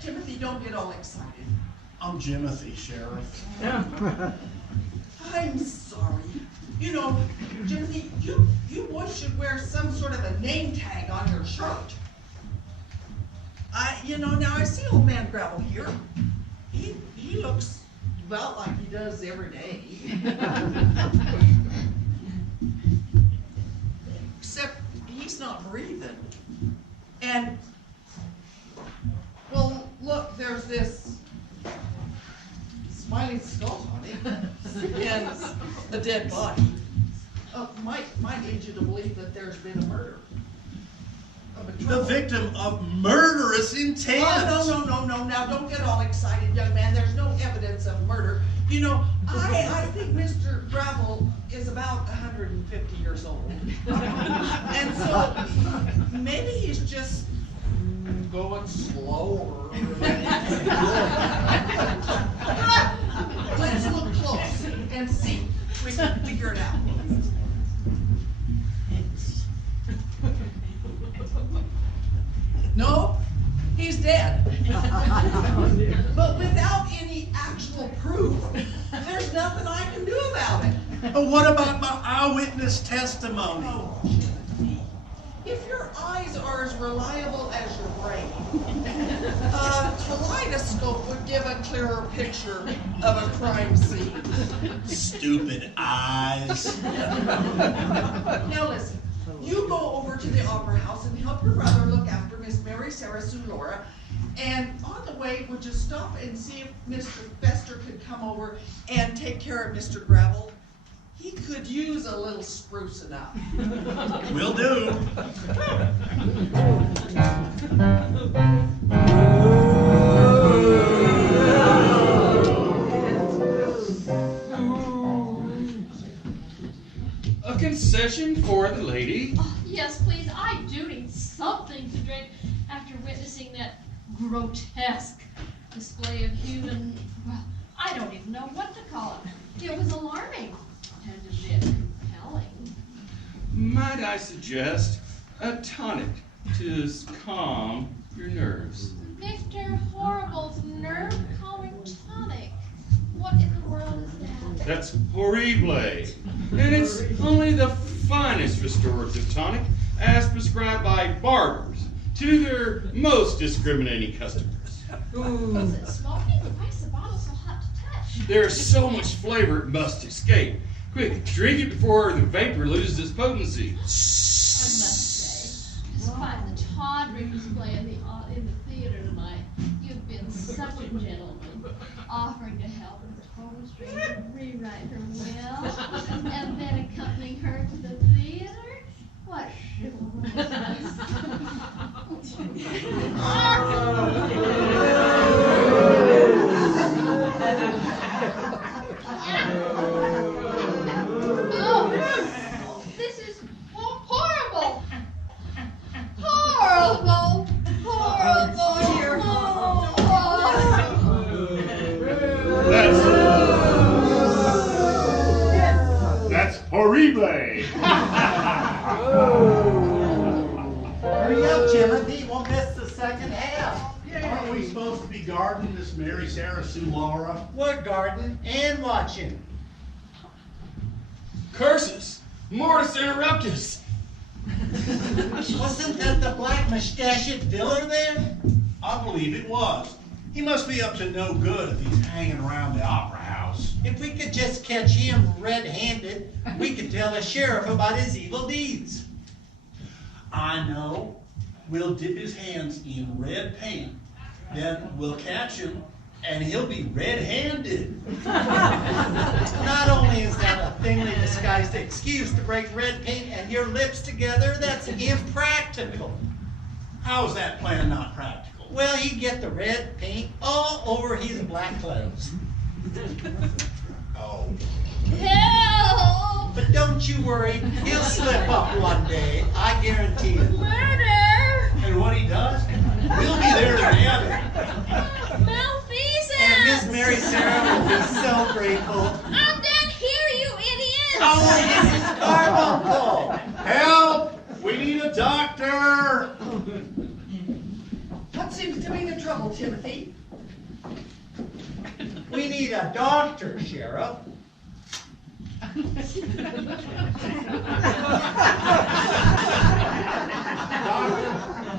Timothy, don't get all excited. I'm Jimothy, Sheriff. I'm sorry. You know, Timothy, you boys should wear some sort of a name tag on your shirt. Now I see Old Man Gravel here. He looks about like he does every day. Except he's not breathing. And, well, look, there's this smiling skull on him and a dead body. Might lead you to believe that there's been a murder. The victim of murderous intent. Oh, no. Now, don't get all excited, young man. There's no evidence of murder. You know, I think Mr. Gravel is about 150 years old. And so, maybe he's just going slower. Let's look close and see. We can figure it out. No, he's dead. But without any actual proof, there's nothing I can do about it. But what about my eyewitness testimony? Oh, if your eyes are as reliable as your brain, a kaleidoscope would give a clearer picture of a crime scene. Stupid eyes. Now listen, you go over to the opera house and help your brother look after Miss Mary Sarah Sue Laura. And on the way, would you stop and see if Mr. Fester could come over and take care of Mr. Gravel? He could use a little sprucing up. Will do. A concession for the lady. Oh, yes, please. I do need something to drink after witnessing that grotesque display of human, well, I don't even know what to call it. It was alarming and a bit compelling. Might I suggest a tonic to calm your nerves. Mr. Horrible's nerve calming tonic. What in the world is that? That's horrible. And it's only the finest restorative tonic as prescribed by barbers to their most discriminating customers. Is it smoking? Why is the bottle so hot to touch? There's so much flavor it must escape. Quick, drink it before the vapor loses its potency. I must say, despite the tawdry display in the theater tonight, you've been such a gentleman, offering to help a total stranger rewrite her will, and then accompanying her to the theater. What chivalrous. Oh, this is horrible. Horrible. Horrible. Dear. That's horrible. Hurry up, Timothy, we'll miss the second half. Aren't we supposed to be guarding this Mary Sarah Sue Laura? We're guarding and watching. Curses! Mortis interruptus! Wasn't that the black mustachioed villain there? I believe it was. He must be up to no good if he's hanging around the opera house. If we could just catch him red-handed, we could tell the sheriff about his evil deeds. I know. We'll dip his hands in red paint. Then we'll catch him, and he'll be red-handed. Not only is that a thinly disguised excuse to break red paint and your lips together, that's impractical. How is that plan not practical? Well, he'd get the red paint all over his black clothes. Oh. Help! But don't you worry, he'll slip up one day, I guarantee it. Murder! And what he does, we'll be there to nail him. Malfeasance! And Miss Mary Sarah will be so grateful. I'm down here, you idiots! Oh, Mrs. Carbuncle! Help! We need a doctor! What seems to be the trouble, Timothy? We need a doctor, Sheriff. Doctor,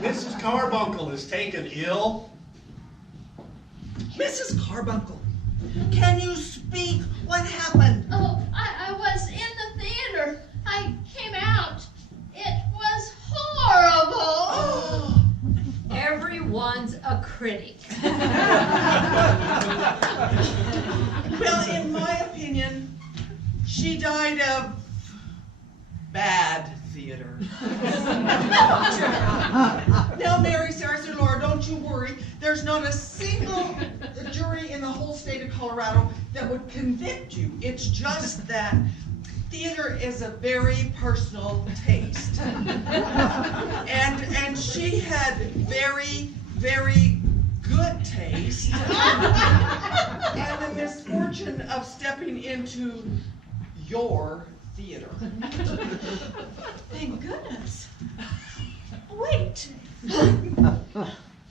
Mrs. Carbuncle is taken ill. Mrs. Carbuncle, can you speak? What happened? Oh, I was in the theater. I came out. It was horrible. Everyone's a critic. Well, in my opinion, she died of bad theater. Now, Mary Sarah Sue Laura, don't you worry. There's not a single jury in the whole state of Colorado that would convict you. It's just that theater is a very personal taste. And she had very, very good taste. And the misfortune of stepping into your theater. Thank goodness. Wait.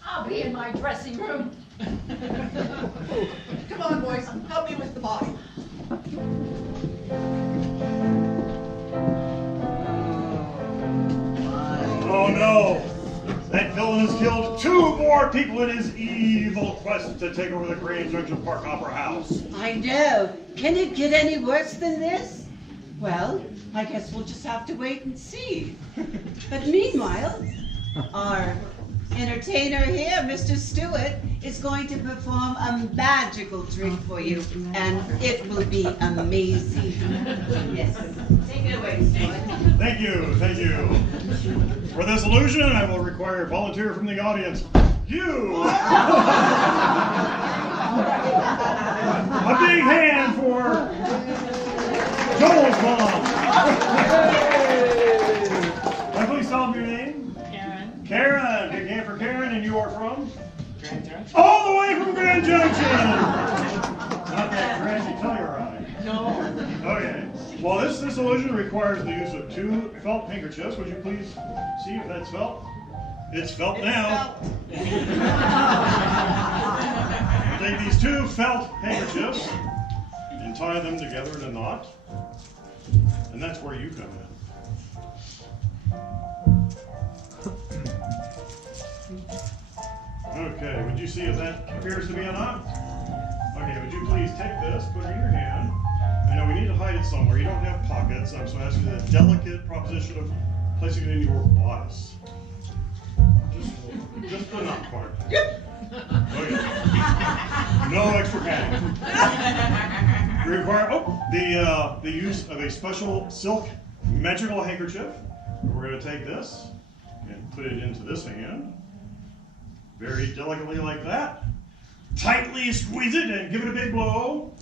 I'll be in my dressing room. Come on, boys, help me with the body. Oh no! That villain has killed 2 more people in his evil quest to take over the Grand Junction Park Opera House. I know. Can it get any worse than this? Well, I guess we'll just have to wait and see. But meanwhile, our entertainer here, Mr. Stewart, is going to perform a magical trick for you, and it will be amazing. Yes. Take it away, Stewart. Thank you, thank you. For this illusion, I will require a volunteer from the audience. You! A big hand for Joel's mom. Can I please tell him your name? Karen. Karen. Big hand for Karen, and you are from? Grand Junction. All the way from Grand Junction! Not that trashy Telluride. No. Okay. Well, this illusion requires the use of 2 felt handkerchiefs. Would you please see if that's felt? It's felt now. Take these two felt handkerchiefs and tie them together in a knot. And that's where you come in. Okay, would you see if that appears to be a knot? Okay, would you please take this, put it in your hand. I know we need to hide it somewhere. You don't have pockets. I'm so asking you the delicate proposition of placing it in your bodice. Just the knot part. Yep. Okay. No extra padding. We require the use of a special silk magical handkerchief. We're going to take this and put it into this hand. Very delicately like that. Tightly squeeze it and give it a big blow.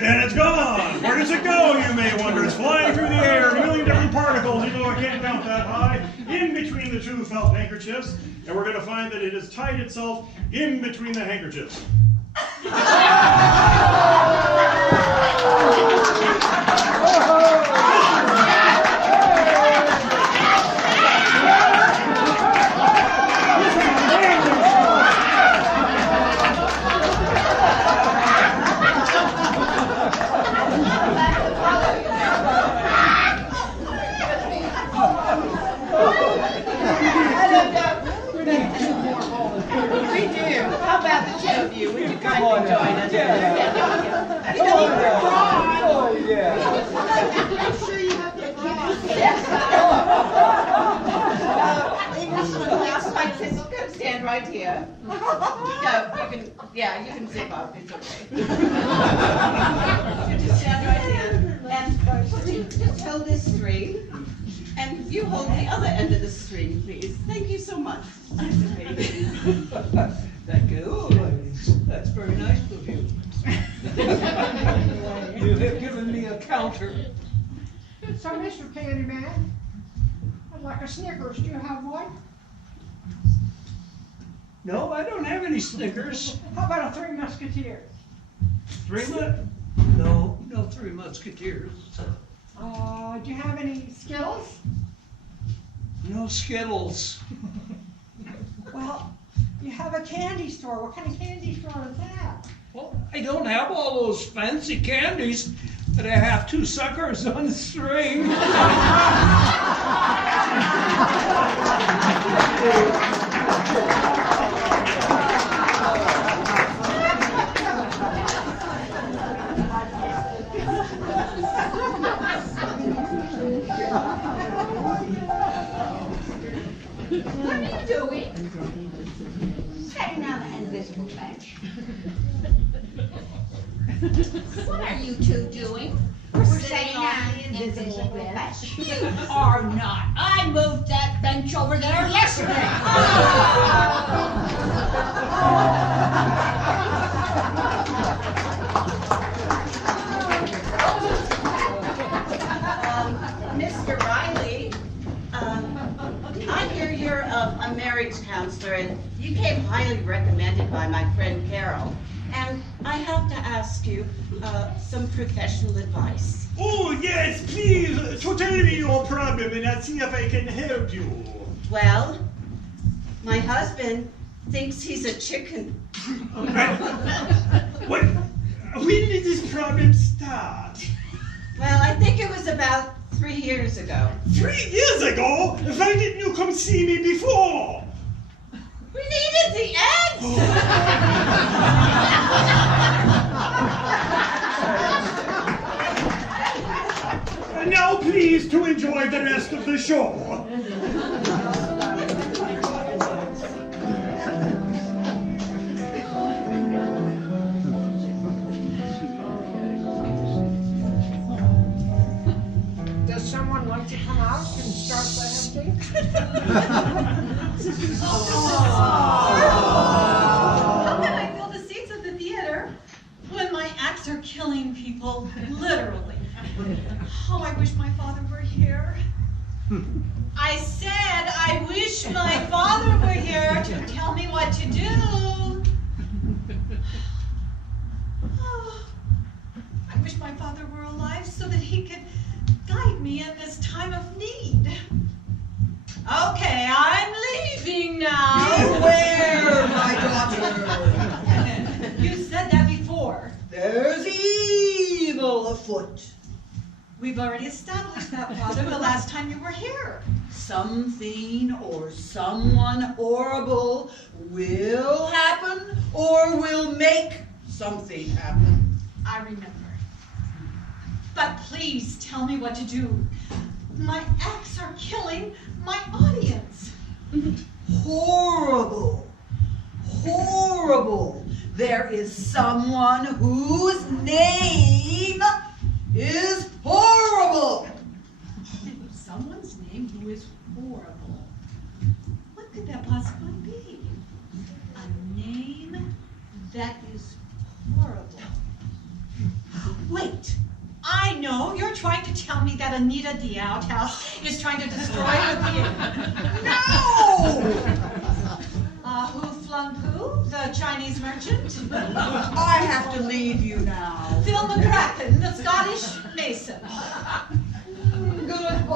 And it's gone. Where does it go, you may wonder? It's flying through the air, a million different particles. You know I can't count that high. In between the two felt handkerchiefs. And we're going to find that it has tied itself in between the handkerchiefs. Right here. No, you can zip up, it's okay. You just stand right here. And you just hold this string, and you hold the other end of the string, please. Thank you so much. Thank you. That's very nice of you. You have given me a counter. So, Mr. Candyman, I'd like a Snickers. Do you have one? No, I don't have any Snickers. How about a Three Musketeers? No, Three Musketeers. Do you have any Skittles? No Skittles. Well, you have a candy store. What kind of candy store is that? Well, I don't have all those fancy candies, but I have two suckers on a string. What are you doing? Setting on the invisible bench. What are you two doing? We're sitting on the invisible bench. You are not. I moved that bench over there yesterday. Mr. Riley, I hear you're a marriage counselor, and you came highly recommended by my friend Carol. And I have to ask you some professional advice. Oh, yes, please, to tell me your problem and I'll see if I can help you. Well, my husband thinks he's a chicken. What? When did this problem start? Well, I think it was about 3 years ago. 3 years ago? Why didn't you come see me before? We needed the eggs! And now please to enjoy the rest of the show. Does someone want to come out and start the empty? How can I fill the seats at the theater when my acts are killing people, literally? Oh, I wish my father were here. I said I wish my father were here to tell me what to do. Oh, I wish my father were alive so that he could guide me in this time of need. Okay, I'm leaving now. Beware, my daughter. You said that before. There's evil afoot. We've already established that, Father, the last time you were here. Something or someone horrible will happen or will make something happen. I remember. But please tell me what to do. My acts are killing my audience. Horrible. Horrible. There is someone whose name is horrible. Someone's name who is horrible. What could that possibly be? A name that is horrible. Wait, I know. You're trying to tell me that Anita the outhouse is trying to destroy the No! Who flung who? The Chinese merchant? I have to leave you now. Phil McCracken, the Scottish mason. Goodbye.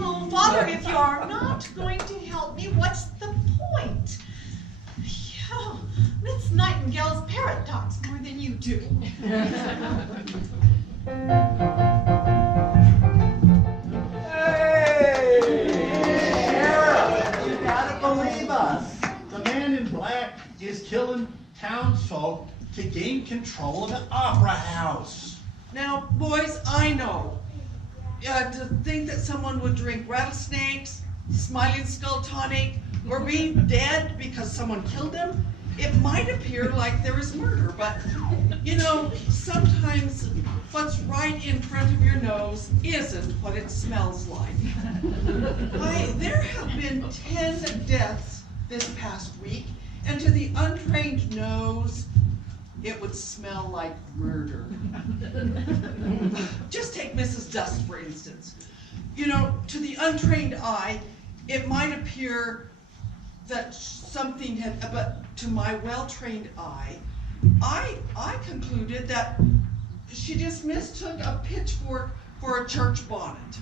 Oh, Father, if you're not going to help me, what's the point? Yeah, Miss Nightingale's parrot talks more than you do. You gotta believe us. The man in black is killing townsfolk to gain control of the opera house. Now, boys, I know. To think that someone would drink rattlesnakes, smiling skull tonic, or be dead because someone killed them, it might appear like there is murder, but, you know, sometimes what's right in front of your nose isn't what it smells like. There have been 10 deaths this past week, and to the untrained nose, it would smell like murder. Just take Mrs. Dust, for instance. You know, to the untrained eye, it might appear that something had, but to my well-trained eye, I concluded that she just mistook a pitchfork for a church bonnet.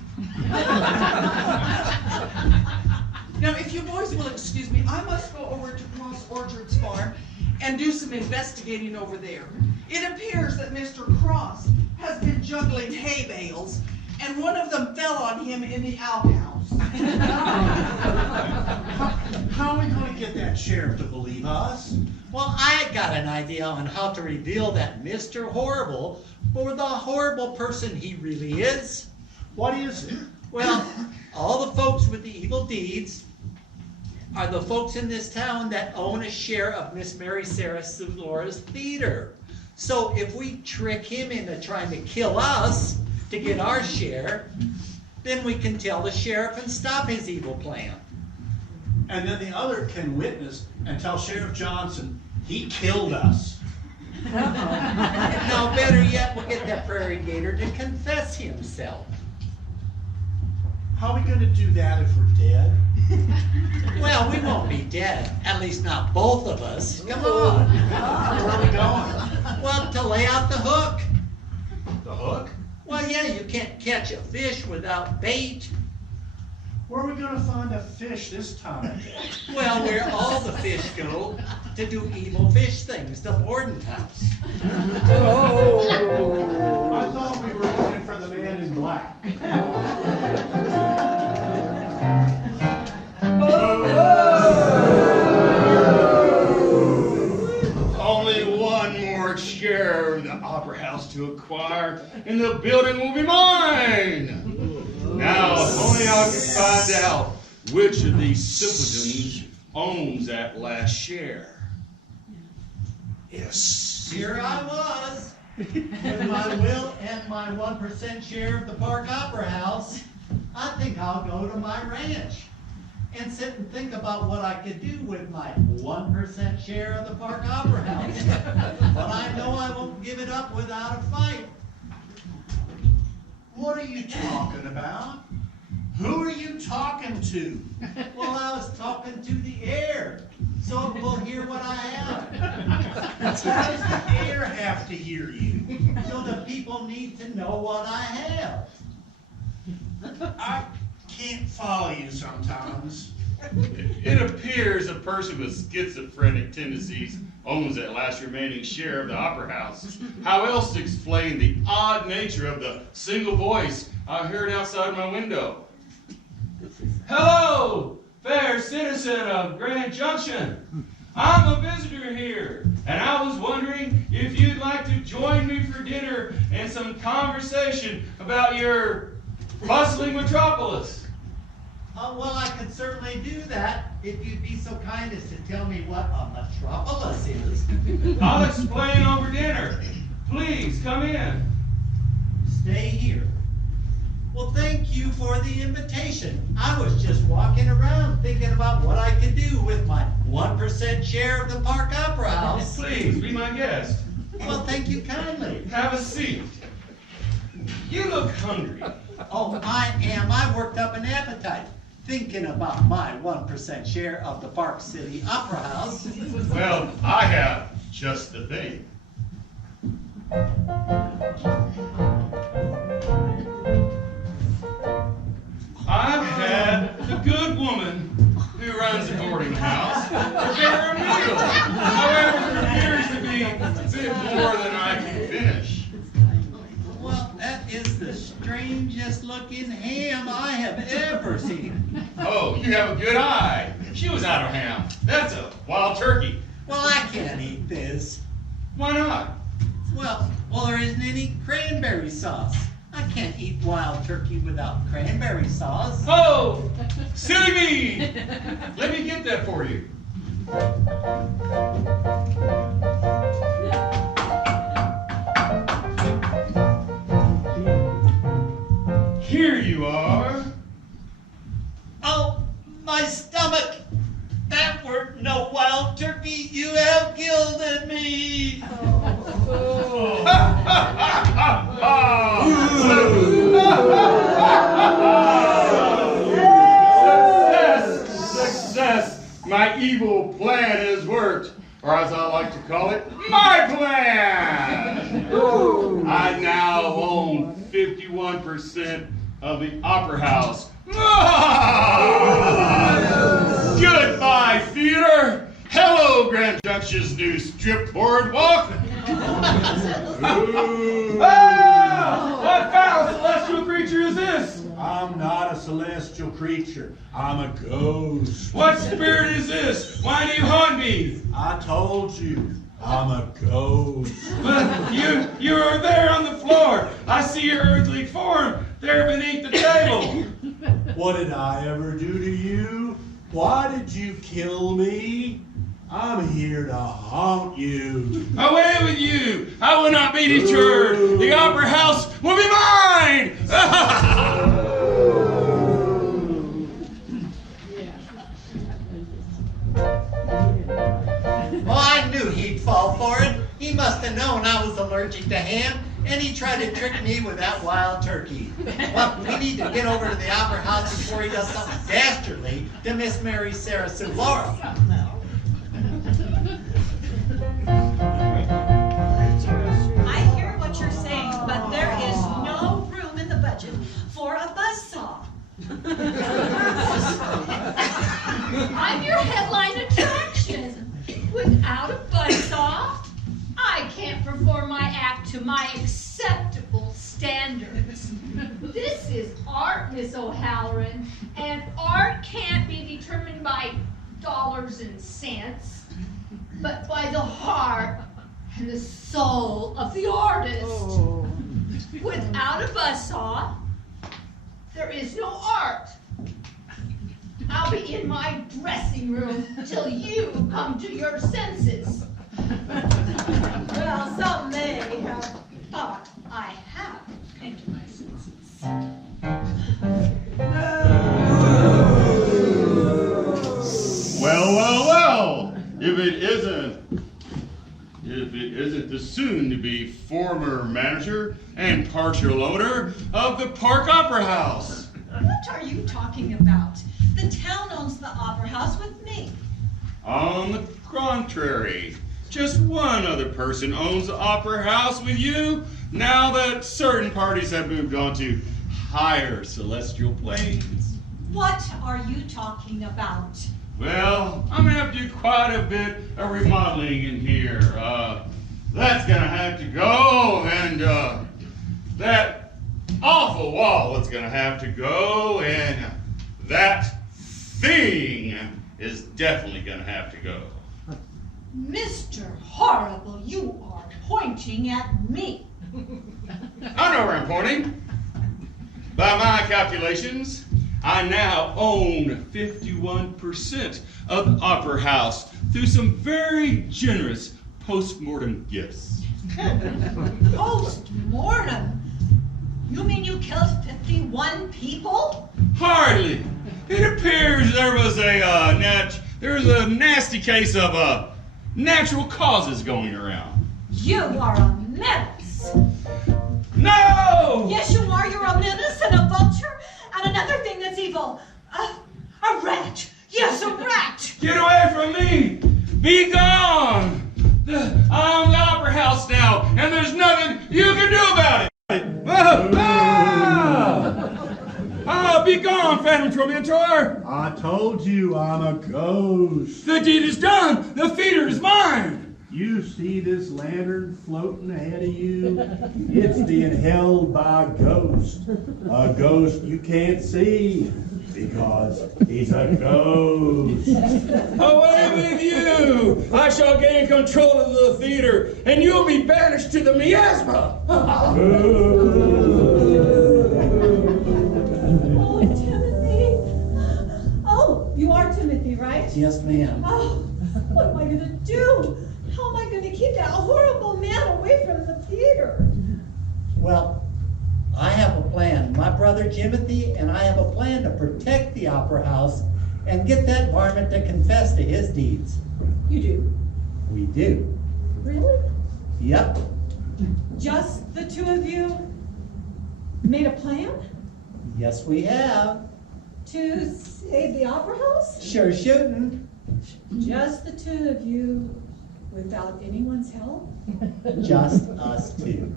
Now, if you boys will excuse me, I must go over to Cross Orchards Farm and do some investigating over there. It appears that Mr. Cross has been juggling hay bales, and one of them fell on him in the outhouse. How are we gonna get that sheriff to believe us? Well, I got an idea on how to reveal that Mr. Horrible for the horrible person he really is. What is it? Well, all the folks with the evil deeds are the folks in this town that own a share of Miss Mary Sarah Laura's theater. So if we trick him into trying to kill us to get our share, then we can tell the sheriff and stop his evil plan. And then the other can witness and tell Sheriff Johnson he killed us. Now, better yet, we'll get that prairie gator to confess himself. How are we gonna do that if we're dead? Well, we won't be dead, at least not both of us. Come on. Where are we going? Well, to lay out the hook. The hook? Well, yeah, you can't catch a fish without bait. Where are we gonna find a fish this time? Well, where all the fish go to do evil fish things, the Borden house. Oh! I thought we were looking for the man in black. Only one more share of the opera house to acquire, and the building will be mine. Now, if only I can find out which of these simpletons owns that last share. Yes. Here I was, with my will and my 1% share of the Park Opera House. I think I'll go to my ranch and sit and think about what I could do with my 1% share of the Park Opera House. But I know I won't give it up without a fight. What are you talking about? Who are you talking to? Well, I was talking to the air, so it will hear what I have. How does the air have to hear you? So the people need to know what I have. I can't follow you sometimes. It appears a person with schizophrenic tendencies owns that last remaining share of the Opera House. How else to explain the odd nature of the single voice I heard outside my window? Hello, fair citizen of Grand Junction. I'm a visitor here, and I was wondering if you'd like to join me for dinner and some conversation about your bustling metropolis. Well, I could certainly do that if you'd be so kind as to tell me what a metropolis is. I'll explain over dinner. Please, come in. Stay here. Well, thank you for the invitation. I was just walking around thinking about what I could do with my 1% share of the Park Opera House. Please, be my guest. Well, thank you kindly. Have a seat. You look hungry. Oh, I am. I worked up an appetite thinking about my 1% share of the Park City Opera House. Well, I have just the thing. I've had the good woman who runs the boarding house prepare a meal. However, it appears to be a bit more than I can finish. Well, that is the strangest looking ham I have ever seen. Oh, you have a good eye. She was out of ham. That's a wild turkey. Well, I can't eat this. Why not? Well, there isn't any cranberry sauce. I can't eat wild turkey without cranberry sauce. Oh, silly me! Let me get that for you. Here you are. Oh, my stomach! That were no wild turkey. You have gilded me. Success! My evil plan has worked, or as I like to call it, my plan! I now own 51% of the Opera House. Goodbye, theater! Hello, Grand Junction's new strip boardwalk! What foul celestial creature is this? I'm not a celestial creature. I'm a ghost. What spirit is this? Why do you haunt me? I told you, I'm a ghost. But you are there on the floor. I see your earthly form there beneath the table. What did I ever do to you? Why did you kill me? I'm here to haunt you. Away with you! I will not be deterred. The Opera House will be mine! Well, I knew he'd fall for it. He must have known I was allergic to ham, and he tried to trick me with that wild turkey. Well, we need to get over to the Opera House before he does something dastardly to Miss Mary Sarah Sue Laura. I hear what you're saying, but there is no room in the budget for a buzzsaw. I'm your headline attraction. Without a buzzsaw, I can't perform my act to my acceptable standards. This is art, Miss O'Halloran, and art can't be determined by dollars and cents, but by the heart and the soul of the artist. Without a buzzsaw, there is no art. I'll be in my dressing room till you come to your senses. Well, some may have thought I have come to my senses. Well, if it isn't the soon-to-be former manager and partial owner of the Park Opera House. What are you talking about? The town owns the Opera House with me. On the contrary, just one other person owns the Opera House with you, now that certain parties have moved on to higher celestial planes. What are you talking about? Well, I'm gonna have to do quite a bit of remodeling in here. That's gonna have to go, and that awful wall is gonna have to go, and that thing is definitely gonna have to go. Mr. Horrible, you are pointing at me. I know where I'm pointing. By my calculations, I now own 51% of the Opera House through some very generous post-mortem gifts. Post-mortem? You mean you killed 51 people? Hardly. It appears there was a nasty case of natural causes going around. You are a menace. No! Yes, you are. You're a menace and a vulture and another thing that's evil. A rat. Yes, a rat. Get away from me! Be gone! I'm the Opera House now, and there's nothing you can do about it! Be gone, Phantom Tormentor! I told you I'm a ghost. The deed is done! The feeder is mine! You see this lantern floating ahead of you? It's being held by a ghost. A ghost you can't see because he's a ghost. Away with you! I shall gain control of the theater, and you'll be banished to the miasma! Oh, Timothy. Oh, you are Timothy, right? Yes, ma'am. Oh, what am I going to do? How am I going to keep that horrible man away from the theater? Well, I have a plan. My brother Timothy and I have a plan to protect the Opera House and get that varmint to confess to his deeds. You do? We do. Really? Yep. Just the two of you made a plan Yes, we have. to save the Opera House? Sure shooting. Just the two of you without anyone's help? Just us two.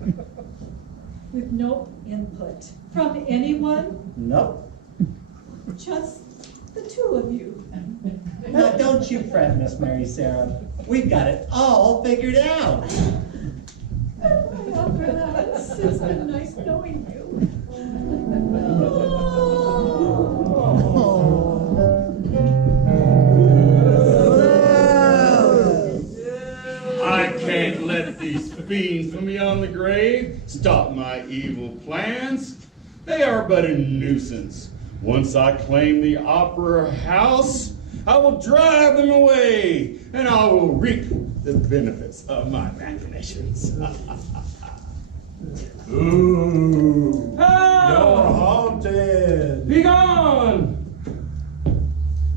With no input from anyone? Nope. Just the two of you. Now, don't you fret, Miss Mary Sarah. We've got it all figured out. My Opera House, it's been nice knowing you. I can't let these fiends from beyond the grave stop my evil plans. They are but a nuisance. Once I claim the Opera House, I will drive them away, and I will reap the benefits of my machinations. Ooh, Ah! you're haunted. Be gone!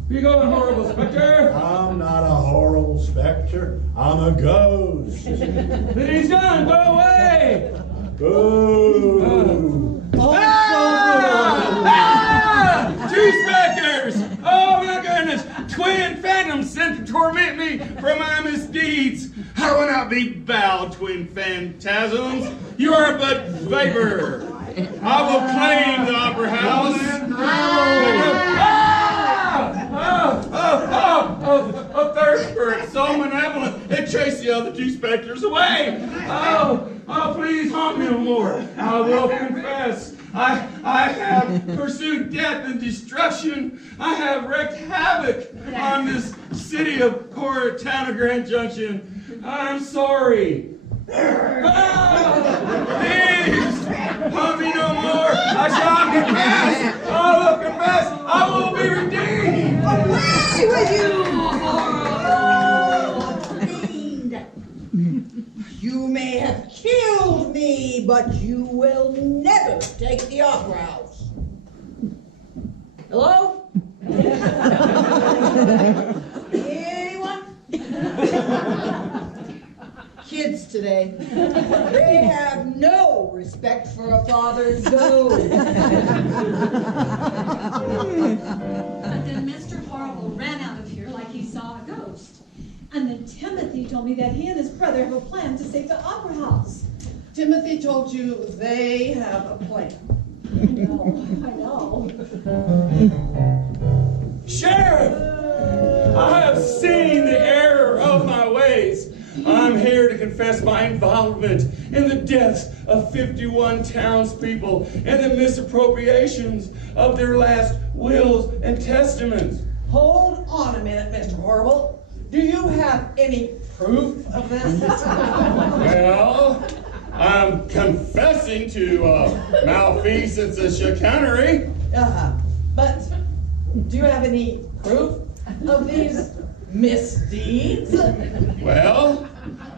Be gone, horrible specter! I'm not a horrible specter. I'm a ghost. Then he's done! Go away! Boo! Two specters! Oh my goodness! Twin phantoms sent to torment me for my misdeeds! I will not be bowed, twin phantasms! You are but vapor! I will claim the Opera House! A third spirit, so malevolent, it chased the other two specters away! Oh, please haunt me no more! I will confess! I have pursued death and destruction. I have wreaked havoc on this city of poor town of Grand Junction. I'm sorry. Please, haunt me no more. I shall confess. I will confess. I will be redeemed. Away with you! You may have killed me, but you will never take the Opera House. Hello? Anyone? Kids today, they have no respect for a father's ghost. But then Mr. Horrible ran out of here like he saw a ghost. And then Timothy told me that he and his brother have a plan to save the Opera House. Timothy told you they have a plan. I know. Sheriff, I have seen the error of my ways. I'm here to confess my involvement in the deaths of 51 townspeople and the misappropriations of their last wills and testaments. Hold on a minute, Mr. Horrible. Do you have any proof of this? Well, I'm confessing to malfeasance and chicanery. But do you have any proof of these misdeeds? Well,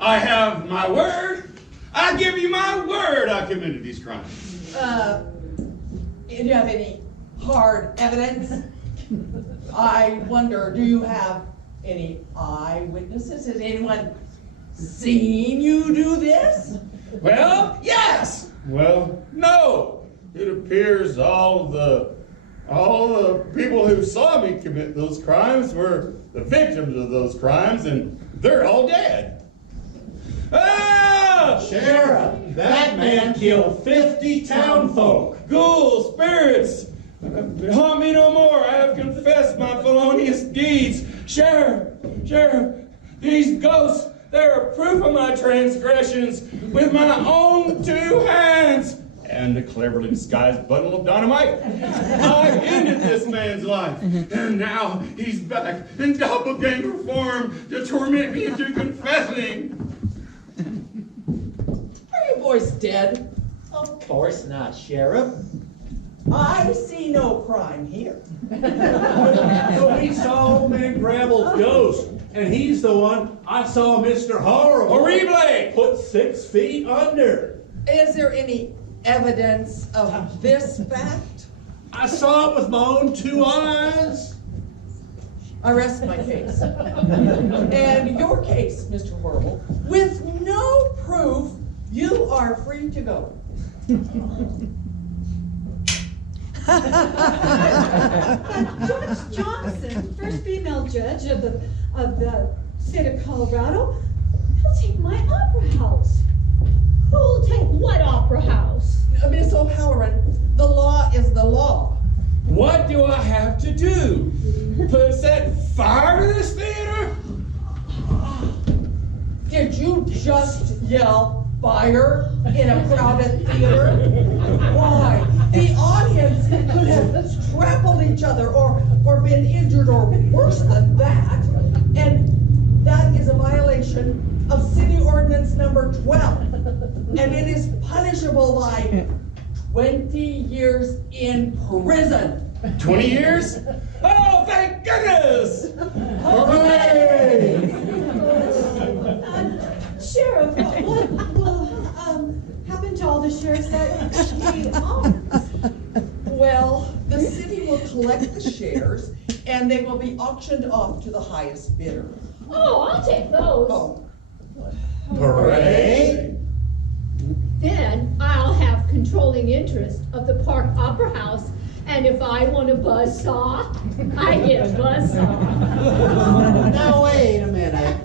I have my word. I give you my word I committed these crimes. Do you have any hard evidence? I wonder, do you have any eyewitnesses? Has anyone seen you do this? Well, yes. Well, no. It appears all the people who saw me commit those crimes were the victims of those crimes, and they're all dead. Ah! Sheriff, that man killed 50 townfolk. Ghouls, spirits, haunt me no more. I have confessed my felonious deeds. Sheriff, these ghosts, they're a proof of my transgressions with my own 2 hands. And a cleverly disguised bundle of dynamite. I ended this man's life, and now he's back in doppelganger form to torment me into confessing. Are you boys dead? Of course not, Sheriff. I see no crime here. So we saw old man Gravel's ghost, and he's the one I saw Mr. Horrible put 6 feet under. Is there any evidence of this fact? I saw it with my own 2 eyes. I rest my case. And your case, Mr. Horrible, with no proof, you are free to go. Judge Johnson, first female judge of the state of Colorado, he'll take my opera house. Who'll take what opera house? Miss O'Halloran, the law is the law. What do I have to do? Set fire to this theater? Did you just yell fire in a crowded theater? Why? The audience could have trampled each other or been injured or worse than that. And that is a violation of City Ordinance number 12. And it is punishable by 20 years in prison. 20 years? Oh, thank goodness! Hooray! Sheriff, what will happen to all the shares that he owns? Well, the city will collect the shares and they will be auctioned off to the highest bidder. Oh, I'll take those. Oh. Hooray! Then I'll have controlling interest of the Park Opera House, and if I want a buzzsaw, I get a buzzsaw. Now wait a minute.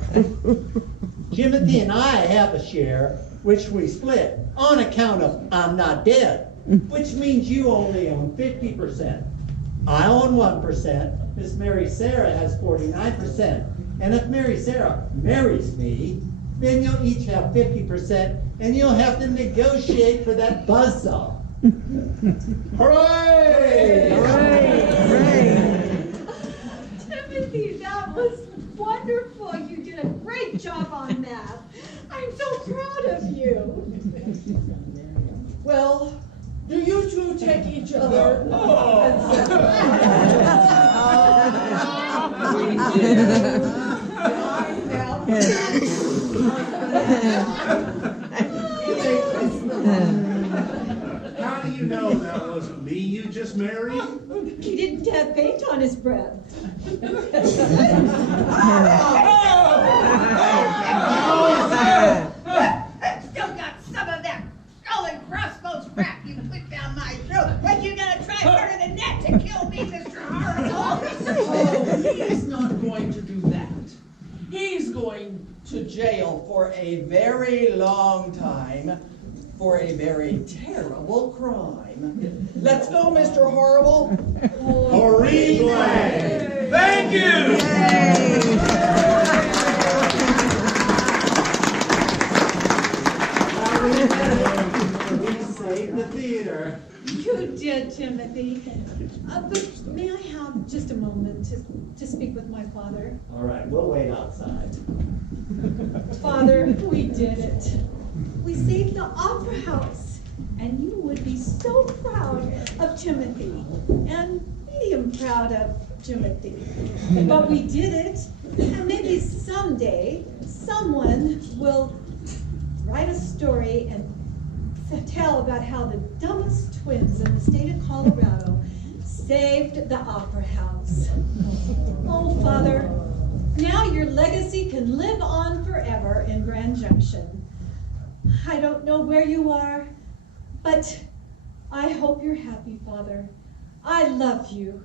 Timothy and I have a share, which we split on account of I'm not dead, which means you only own 50%. I own 1%, Miss Mary Sarah has 49%, and if Mary Sarah marries me, then you'll each have 50%, and you'll have to negotiate for that buzzsaw. Hooray! Hooray! Timothy, that was wonderful. You did a great job on that. I'm so proud of you. Well, do you two take each other? How do you know that wasn't me you just married? He didn't have paint on his breath. Still got some of that skull and crossbones crap you put down my throat. Like you're gonna try harder than that to kill me, Mr. Horrible. Oh, he's not going to do that. He's going to jail for a very long time for a very terrible crime. Let's go, Mr. Horrible. Horrible. Thank you! We saved the theater. You did, Timothy. But may I have just a moment to speak with my father? All right, we'll wait outside. Father, we did it. We saved the Opera House. And you would be so proud of Timothy. And medium proud of Timothy. But we did it. And maybe someday, someone will write a story and tell about how the dumbest twins in the state of Colorado saved the Opera House. Oh, Father, now your legacy can live on forever in Grand Junction. I don't know where you are, but I hope you're happy, Father. I love you.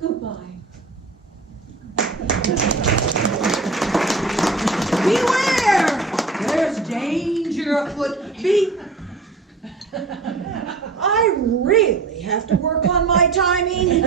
Goodbye. Beware! There's danger afoot. I really have to work on my timing.